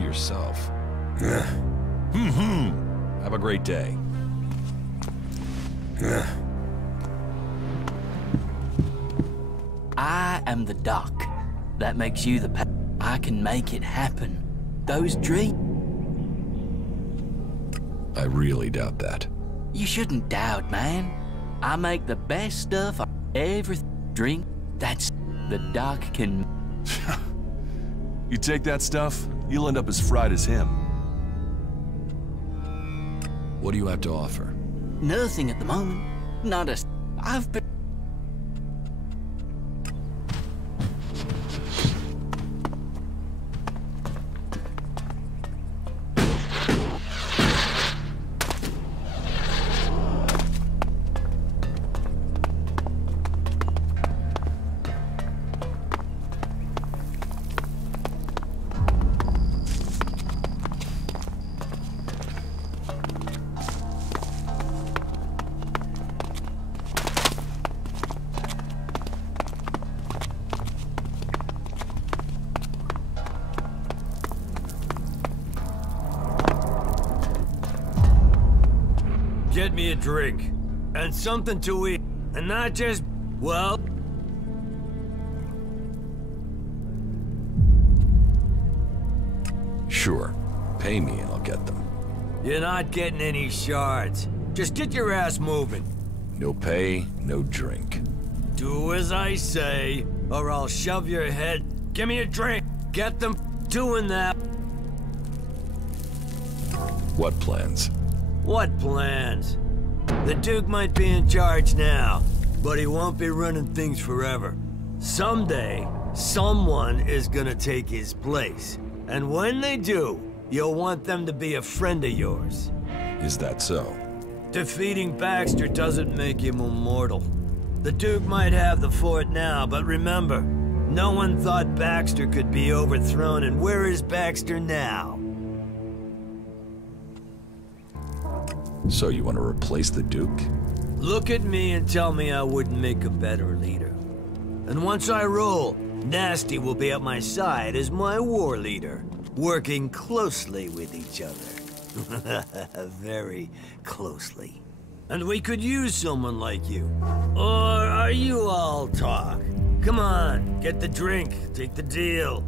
Yourself. Have a great day. I am the doc. That makes you the I can make it happen. Those dreams... I really doubt that. You shouldn't doubt, man. I make the best stuff I ever drink. That's... the doc can... You take that stuff, you'll end up as fried as him. What do you have to offer? Nothing at the moment. Not a... I've been... Get me a drink. And something to eat. And not just, well... Sure. Pay me and I'll get them. You're not getting any shards. Just get your ass moving. No pay, no drink. Do as I say, or I'll shove your head. Give me a drink. Get them doing that. What plans? What plans? The Duke might be in charge now, but he won't be running things forever. Someday, someone is gonna take his place. And when they do, you'll want them to be a friend of yours. Is that so? Defeating Baxter doesn't make him immortal. The Duke might have the fort now, but remember, no one thought Baxter could be overthrown, and where is Baxter now? So you want to replace the Duke? Look at me and tell me I wouldn't make a better leader. And once I rule, Nasty will be at my side as my war leader, working closely with each other. Very closely. And we could use someone like you. Or are you all talk? Come on, get the drink, take the deal.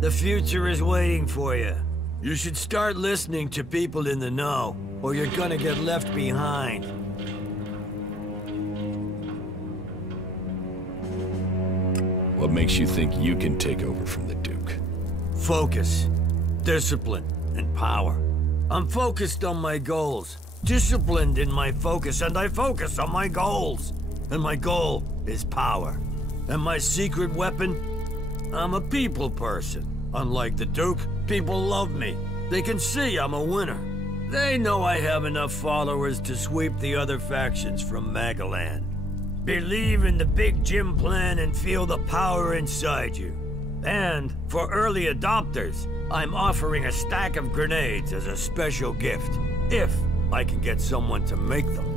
The future is waiting for you. You should start listening to people in the know, or you're gonna get left behind. What makes you think you can take over from the Duke? Focus, discipline, and power. I'm focused on my goals, disciplined in my focus, and I focus on my goals. And my goal is power. And my secret weapon? I'm a people person. Unlike the Duke, people love me. They can see I'm a winner. They know I have enough followers to sweep the other factions from Magaland. Believe in the Big Jim plan and feel the power inside you. And for early adopters, I'm offering a stack of grenades as a special gift, if I can get someone to make them.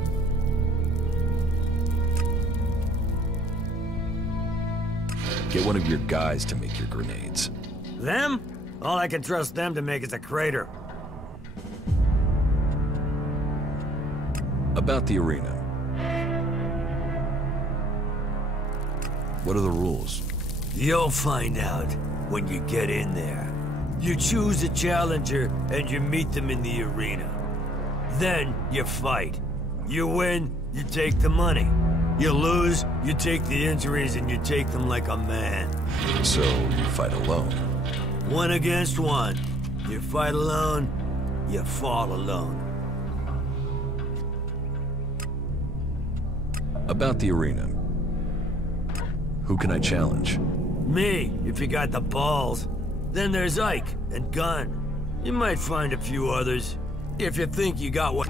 Get one of your guys to make your grenades. Them? All I can trust them to make is a crater. About the arena. What are the rules? You'll find out when you get in there. You choose a challenger and you meet them in the arena. Then you fight. You win, you take the money. You lose, you take the injuries and you take them like a man. So, you fight alone? 1 against 1. You fight alone, you fall alone. About the arena. Who can I challenge? Me, if you got the balls. Then there's Ike and Gunn. You might find a few others, if you think you got what...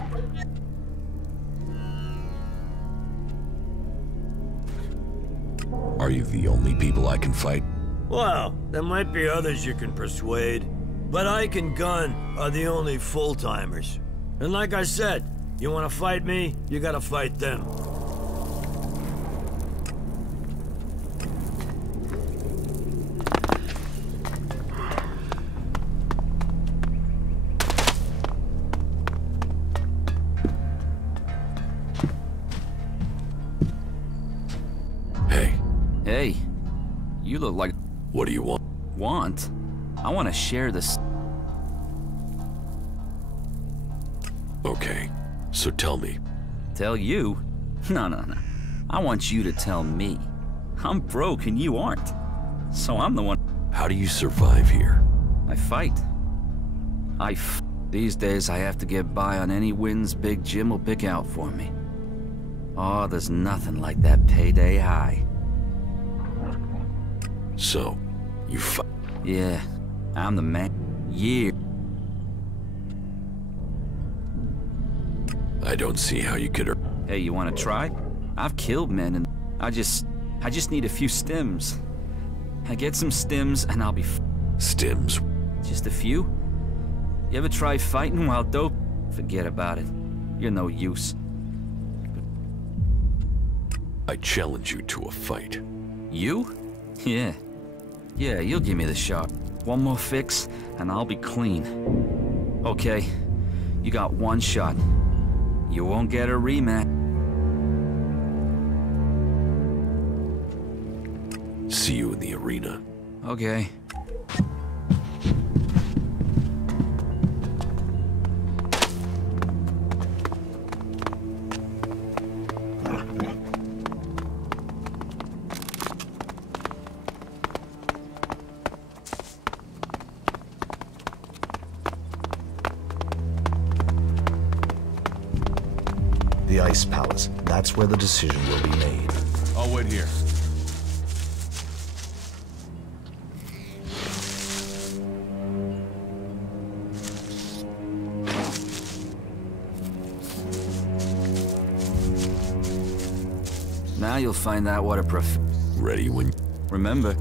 Are you the only people I can fight? Well, there might be others you can persuade. But Ike and Gunn are the only full-timers. And like I said, you wanna fight me, you gotta fight them. Hey, you look like... What do you want? Want? I want to share this... Okay, so tell me. Tell you? No. I want you to tell me. I'm broke and you aren't. So I'm the one... How do you survive here? I fight. These days I have to get by on any wins Big Jim will pick out for me. Oh, there's nothing like that payday high. So, you fight? Yeah, I'm the man. Yeah. I don't see how you could... Hey, you wanna try? I've killed men and I just need a few stims. I get some stims and I'll be Stims? Just a few? You ever try fighting while dope? Forget about it. You're no use. I challenge you to a fight. You? Yeah, you'll give me the shot. One more fix, and I'll be clean. Okay, you got 1 shot. You won't get a rematch. See you in the arena. Okay. The Ice Palace. That's where the decision will be made. I'll wait here. Now you'll find out what a Ready when... Remember.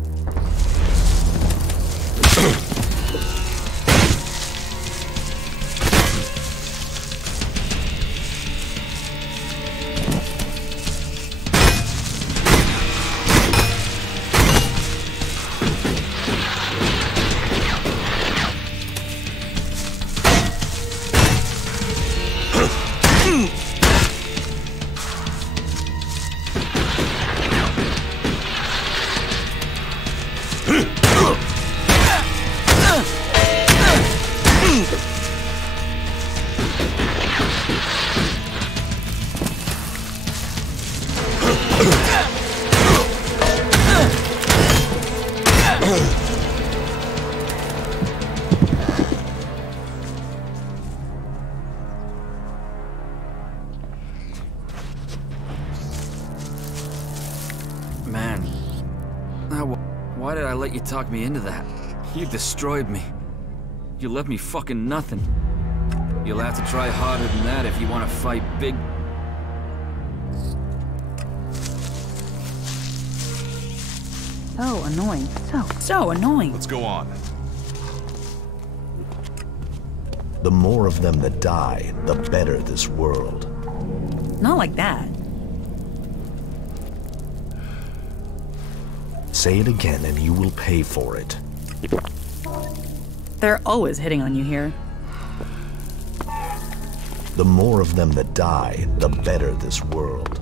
Man, why did I let you talk me into that? You destroyed me. You left me fucking nothing. You'll have to try harder than that if you want to fight big... So annoying. So annoying. Let's go on. The more of them that die, the better this world. Not like that. Say it again and you will pay for it. They're always hitting on you here. The more of them that die, the better this world.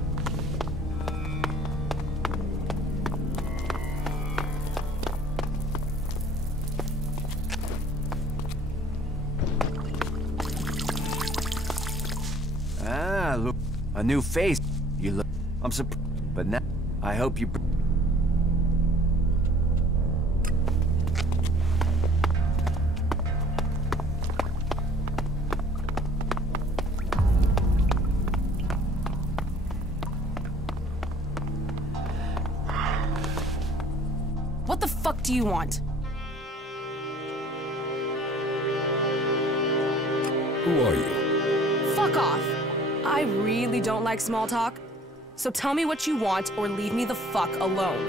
Ah, look, a new face. You look... I'm surprised. I hope you... What the fuck do you want? Who are you? Fuck off. I really don't like small talk. So tell me what you want or leave me the fuck alone.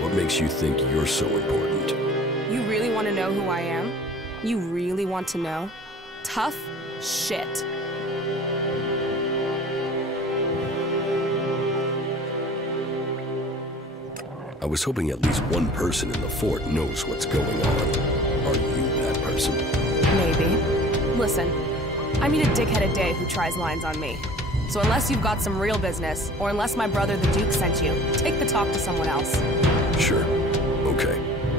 What makes you think you're so important? You really want to know who I am? You really want to know? Tough shit. I was hoping at least one person in the fort knows what's going on. Are you that person? Maybe. Listen, I meet a dickhead a day who tries lines on me. So unless you've got some real business, or unless my brother the Duke sent you, take the talk to someone else. Sure. Okay.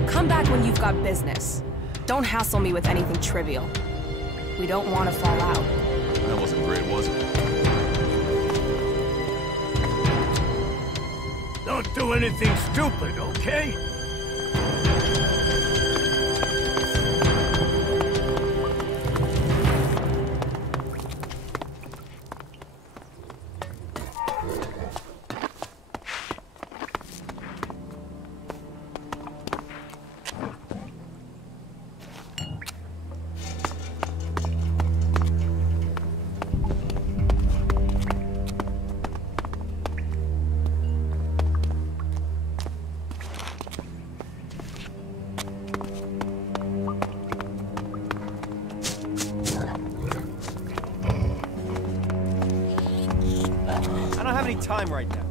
Come back when you've got business. Don't hassle me with anything trivial. We don't want to fall out. That wasn't great, was it? Don't do anything stupid, okay? Time right now.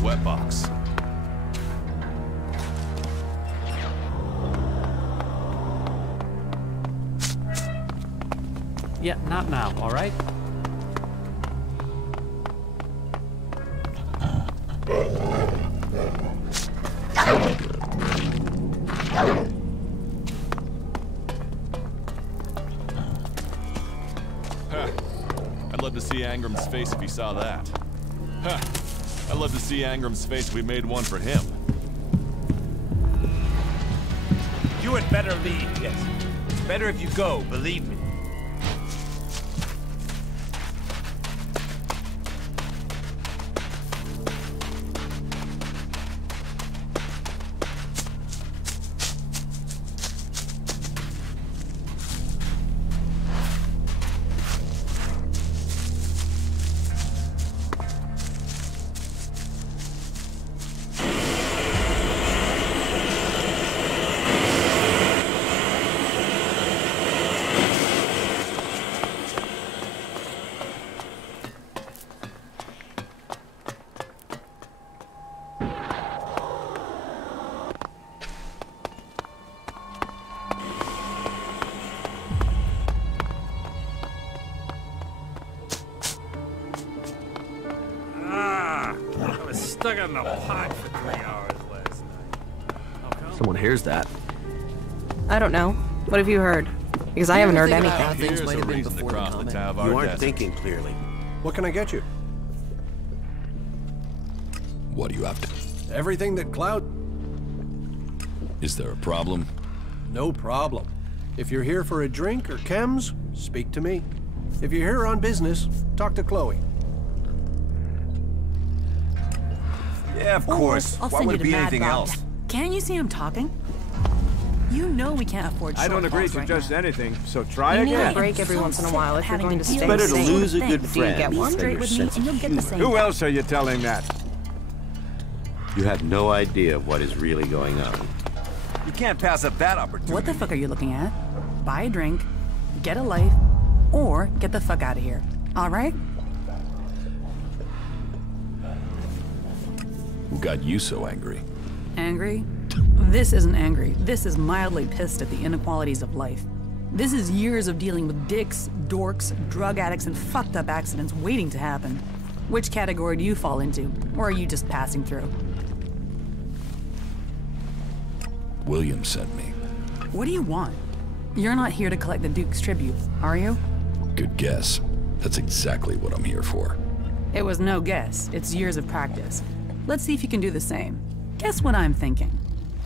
Sweatbox. Yeah, not now, all right? I'd love to see Angram's face if he saw that. Huh. I'd love to see Angram's face if we made one for him. You had better leave, yes. It's better if you go, believe me. Stuck in the pot for 3 hours last night. Someone hears that. I don't know. What have you heard? Because I haven't heard anything. Here's a reason to cross the Tav You aren't Desert. thinking clearly. What can I get you? What do you have to... Everything that Cloud... Is there a problem? No problem. If you're here for a drink or chems, speak to me. If you're here on business, talk to Chloe. Yeah, of course. I'll Why send would you it to be Mad anything Bob. else? Can't you see I'm talking? You know we can't afford I don't agree shortfalls to right just now. anything, so try You need again. a break every once in a while if you're going to stay It's better to sane. lose a good Do you friend get one? than Straight your with me, sense and you'll of get the same. Who else are you telling that? You have no idea what is really going on. You can't pass up that opportunity. What the fuck are you looking at? Buy a drink, get a life, or get the fuck out of here. All right? Who got you so angry? Angry? This isn't angry. This is mildly pissed at the inequalities of life. This is years of dealing with dicks, dorks, drug addicts, and fucked up accidents waiting to happen. Which category do you fall into? Or are you just passing through? William sent me. What do you want? You're not here to collect the Duke's tribute, are you? Good guess. That's exactly what I'm here for. It was no guess. It's years of practice. Let's see if you can do the same. Guess what I'm thinking.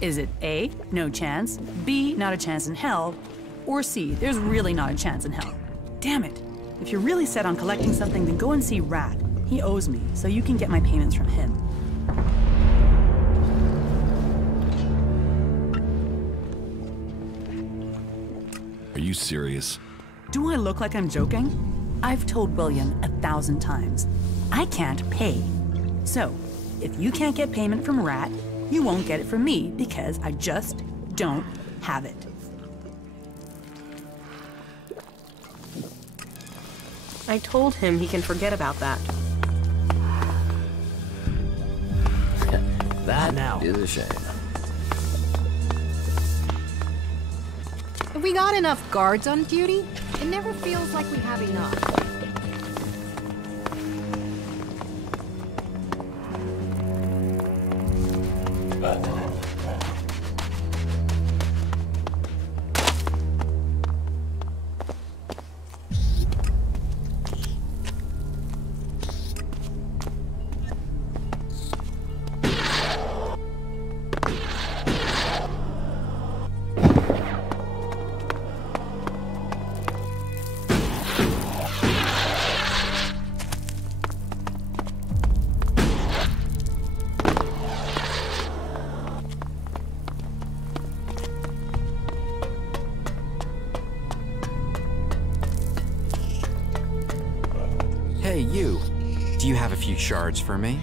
Is it A, no chance, B, not a chance in hell, or C, there's really not a chance in hell? Damn it. If you're really set on collecting something, then go and see Rat. He owes me, so you can get my payments from him. Are you serious? Do I look like I'm joking? I've told William 1,000 times. I can't pay. So, if you can't get payment from Rat, you won't get it from me because I just don't have it. I told him he can forget about that. That now is a shame. Have we got enough guards on duty? It never feels like we have enough. Hey, you. Do you have a few shards for me?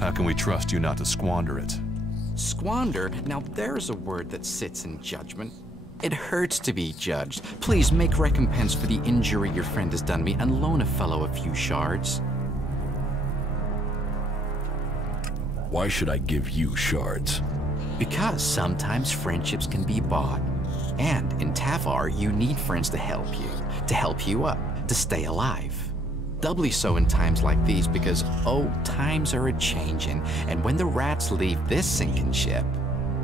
How can we trust you not to squander it? Squander? Now there's a word that sits in judgment. It hurts to be judged. Please make recompense for the injury your friend has done me and loan a fellow a few shards. Why should I give you shards? Because sometimes friendships can be bought. And in Tavar, you need friends to help you up, to stay alive. Doubly so in times like these because, oh, times are a-changin', and when the rats leave this sinking ship,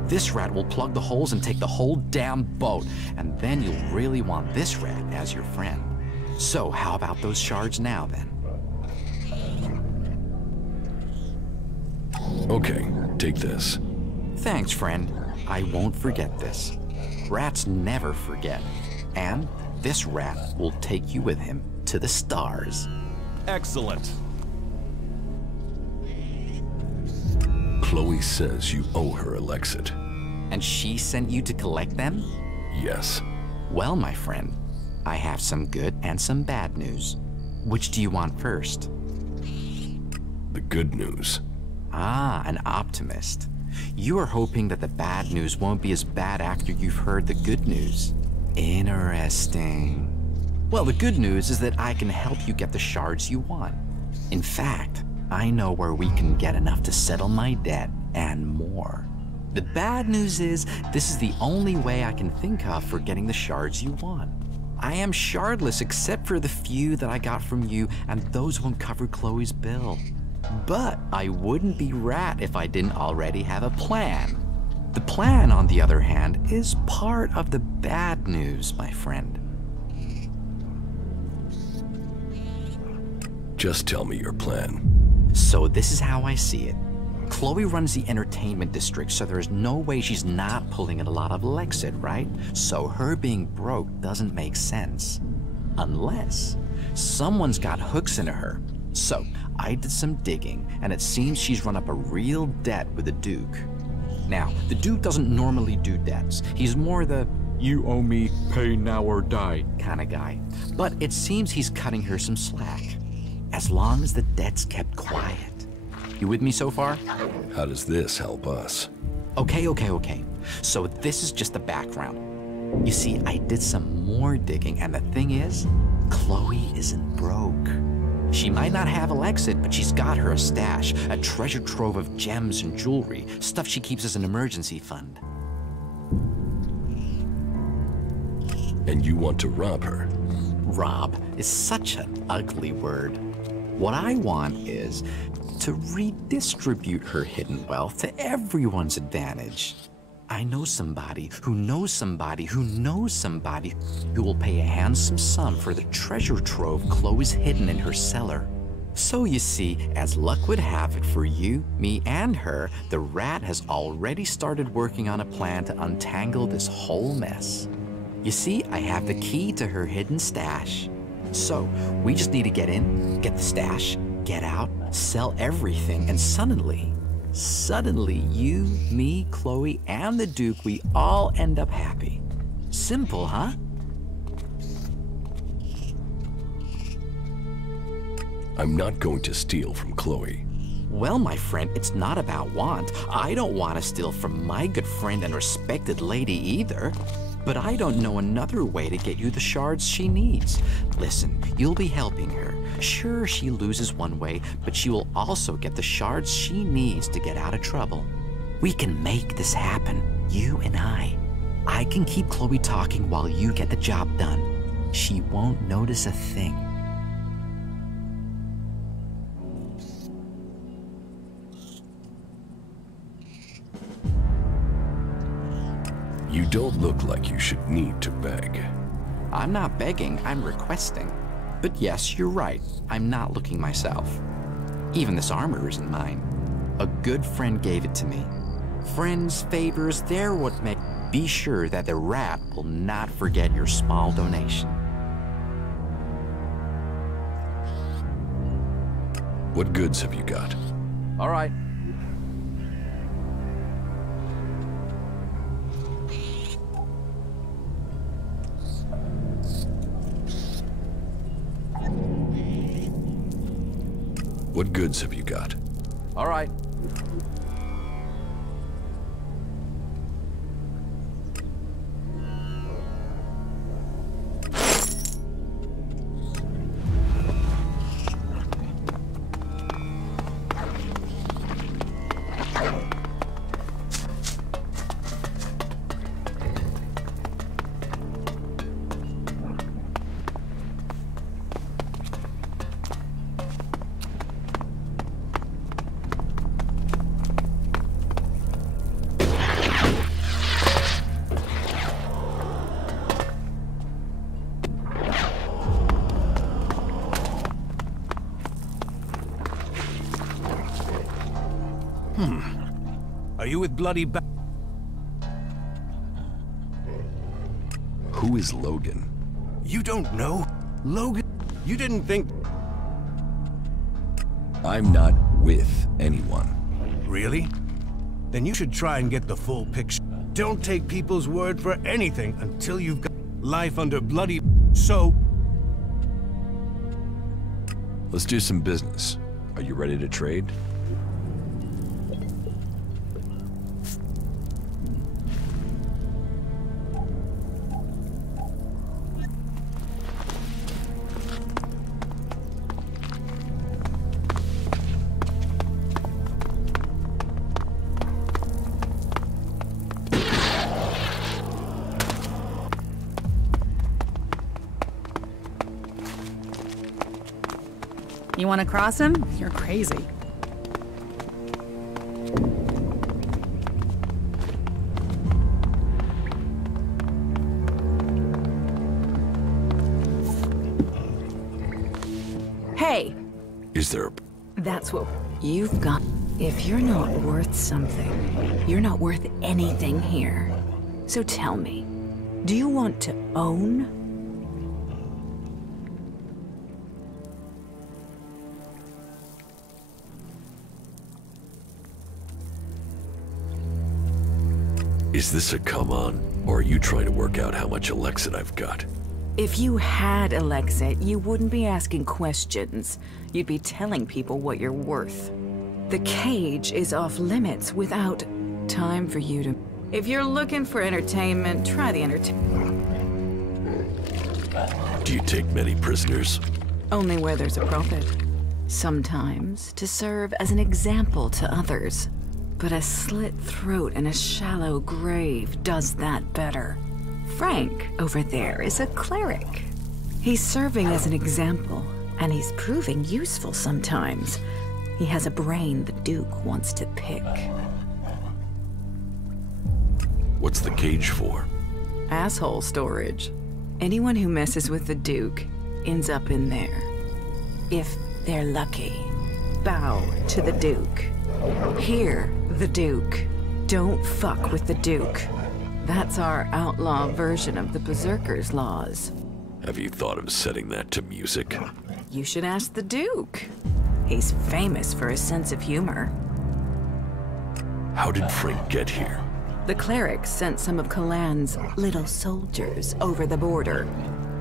this rat will plug the holes and take the whole damn boat, and then you'll really want this rat as your friend. So how about those shards now, then? Okay, take this. Thanks, friend. I won't forget this. Rats never forget. And this rat will take you with him to the stars. Excellent. Chloe says you owe her Elexit. And she sent you to collect them? Yes. Well, my friend, I have some good and some bad news. Which do you want first? The good news. Ah, an optimist. You are hoping that the bad news won't be as bad after you've heard the good news. Interesting. Well, the good news is that I can help you get the shards you want. In fact, I know where we can get enough to settle my debt and more. The bad news is, this is the only way I can think of for getting the shards you want. I am shardless except for the few that I got from you, and those won't cover Chloe's bill. But I wouldn't be Rat if I didn't already have a plan. The plan, on the other hand, is part of the bad news, my friend. Just tell me your plan. So this is how I see it. Chloe runs the entertainment district, so there's no way she's not pulling in a lot of Lexit, right? So her being broke doesn't make sense. Unless someone's got hooks into her. So I did some digging, and it seems she's run up a real debt with the Duke. Now, the Duke doesn't normally do debts. He's more the "you owe me, pay now or die" kind of guy. But it seems he's cutting her some slack, as long as the debt's kept quiet. You with me so far? How does this help us? Okay. So this is just the background. You see, I did some more digging, and the thing is, Chloe isn't broke. She might not have Alexit, but she's got her a stash, a treasure trove of gems and jewelry, stuff she keeps as an emergency fund. And you want to rob her? Rob is such an ugly word. What I want is to redistribute her hidden wealth to everyone's advantage. I know somebody who knows somebody who knows somebody who will pay a handsome sum for the treasure trove Chloe's hidden in her cellar. So you see, as luck would have it for you, me, and her, the rat has already started working on a plan to untangle this whole mess. You see, I have the key to her hidden stash. So we just need to get in, get the stash, get out, sell everything, and suddenly you, me, Chloe, and the Duke, we all end up happy. Simple, huh? I'm not going to steal from Chloe. Well, my friend, it's not about want. I don't want to steal from my good friend and respected lady either. But I don't know another way to get you the shards she needs. Listen, you'll be helping her. Sure, she loses one way, but she will also get the shards she needs to get out of trouble. We can make this happen, you and I. I can keep Chloe talking while you get the job done. She won't notice a thing. You don't look like you should need to beg. I'm not begging, I'm requesting. But yes, you're right, I'm not looking myself. Even this armor isn't mine. A good friend gave it to me. Friends, favors, they're what make. Be sure that the rat will not forget your small donation. What goods have you got? All right. What goods have you got? All right. Are you with Bloody Who is Logan? You don't know? Logan? You didn't think... I'm not with anyone. Really? Then you should try and get the full picture. Don't take people's word for anything until you've got life under Bloody... So... Let's do some business. Are you ready to trade? You want to cross him? You're crazy. Hey, Is there a... That's what you've got. If you're not worth something, you're not worth anything here. So tell me, do you want to own? Is this a come-on, or are you trying to work out how much Elexit I've got? If you had Elexit, you wouldn't be asking questions. You'd be telling people what you're worth. The cage is off limits without time for you to... If you're looking for entertainment, try the entertainment. Do you take many prisoners? Only where there's a profit. Sometimes to serve as an example to others. But a slit throat and a shallow grave does that better. Frank, over there, is a cleric. He's serving as an example, and he's proving useful sometimes. He has a brain the Duke wants to pick. What's the cage for? Asshole storage. Anyone who messes with the Duke ends up in there. If they're lucky. Bow to the Duke. Hear the Duke. Don't fuck with the Duke. That's our outlaw version of the Berserker's laws. Have you thought of setting that to music? You should ask the Duke. He's famous for his sense of humor. How did Frank get here? The clerics sent some of Kalan's little soldiers over the border.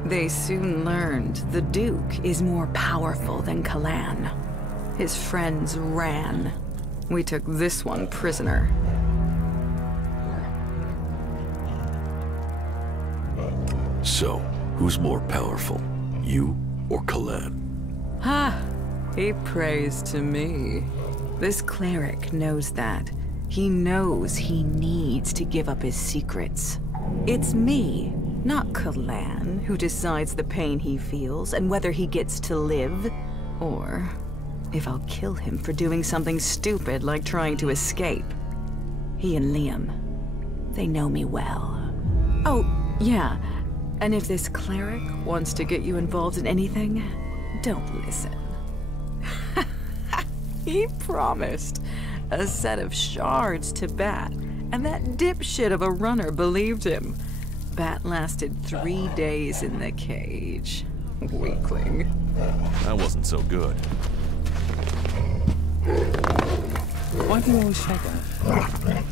They soon learned the Duke is more powerful than Kalan. His friends ran. We took this one prisoner. So, who's more powerful, you or Kalan? Ha! He prays to me. This cleric knows that. He knows he needs to give up his secrets. It's me, not Kalan, who decides the pain he feels and whether he gets to live, or if I'll kill him for doing something stupid like trying to escape. He and Liam, they know me well. Oh, yeah, and if this cleric wants to get you involved in anything, don't listen. He promised a set of shards to Bat, and that dipshit of a runner believed him. Bat lasted 3 days in the cage. Weakling. That wasn't so good. Why do you always say that?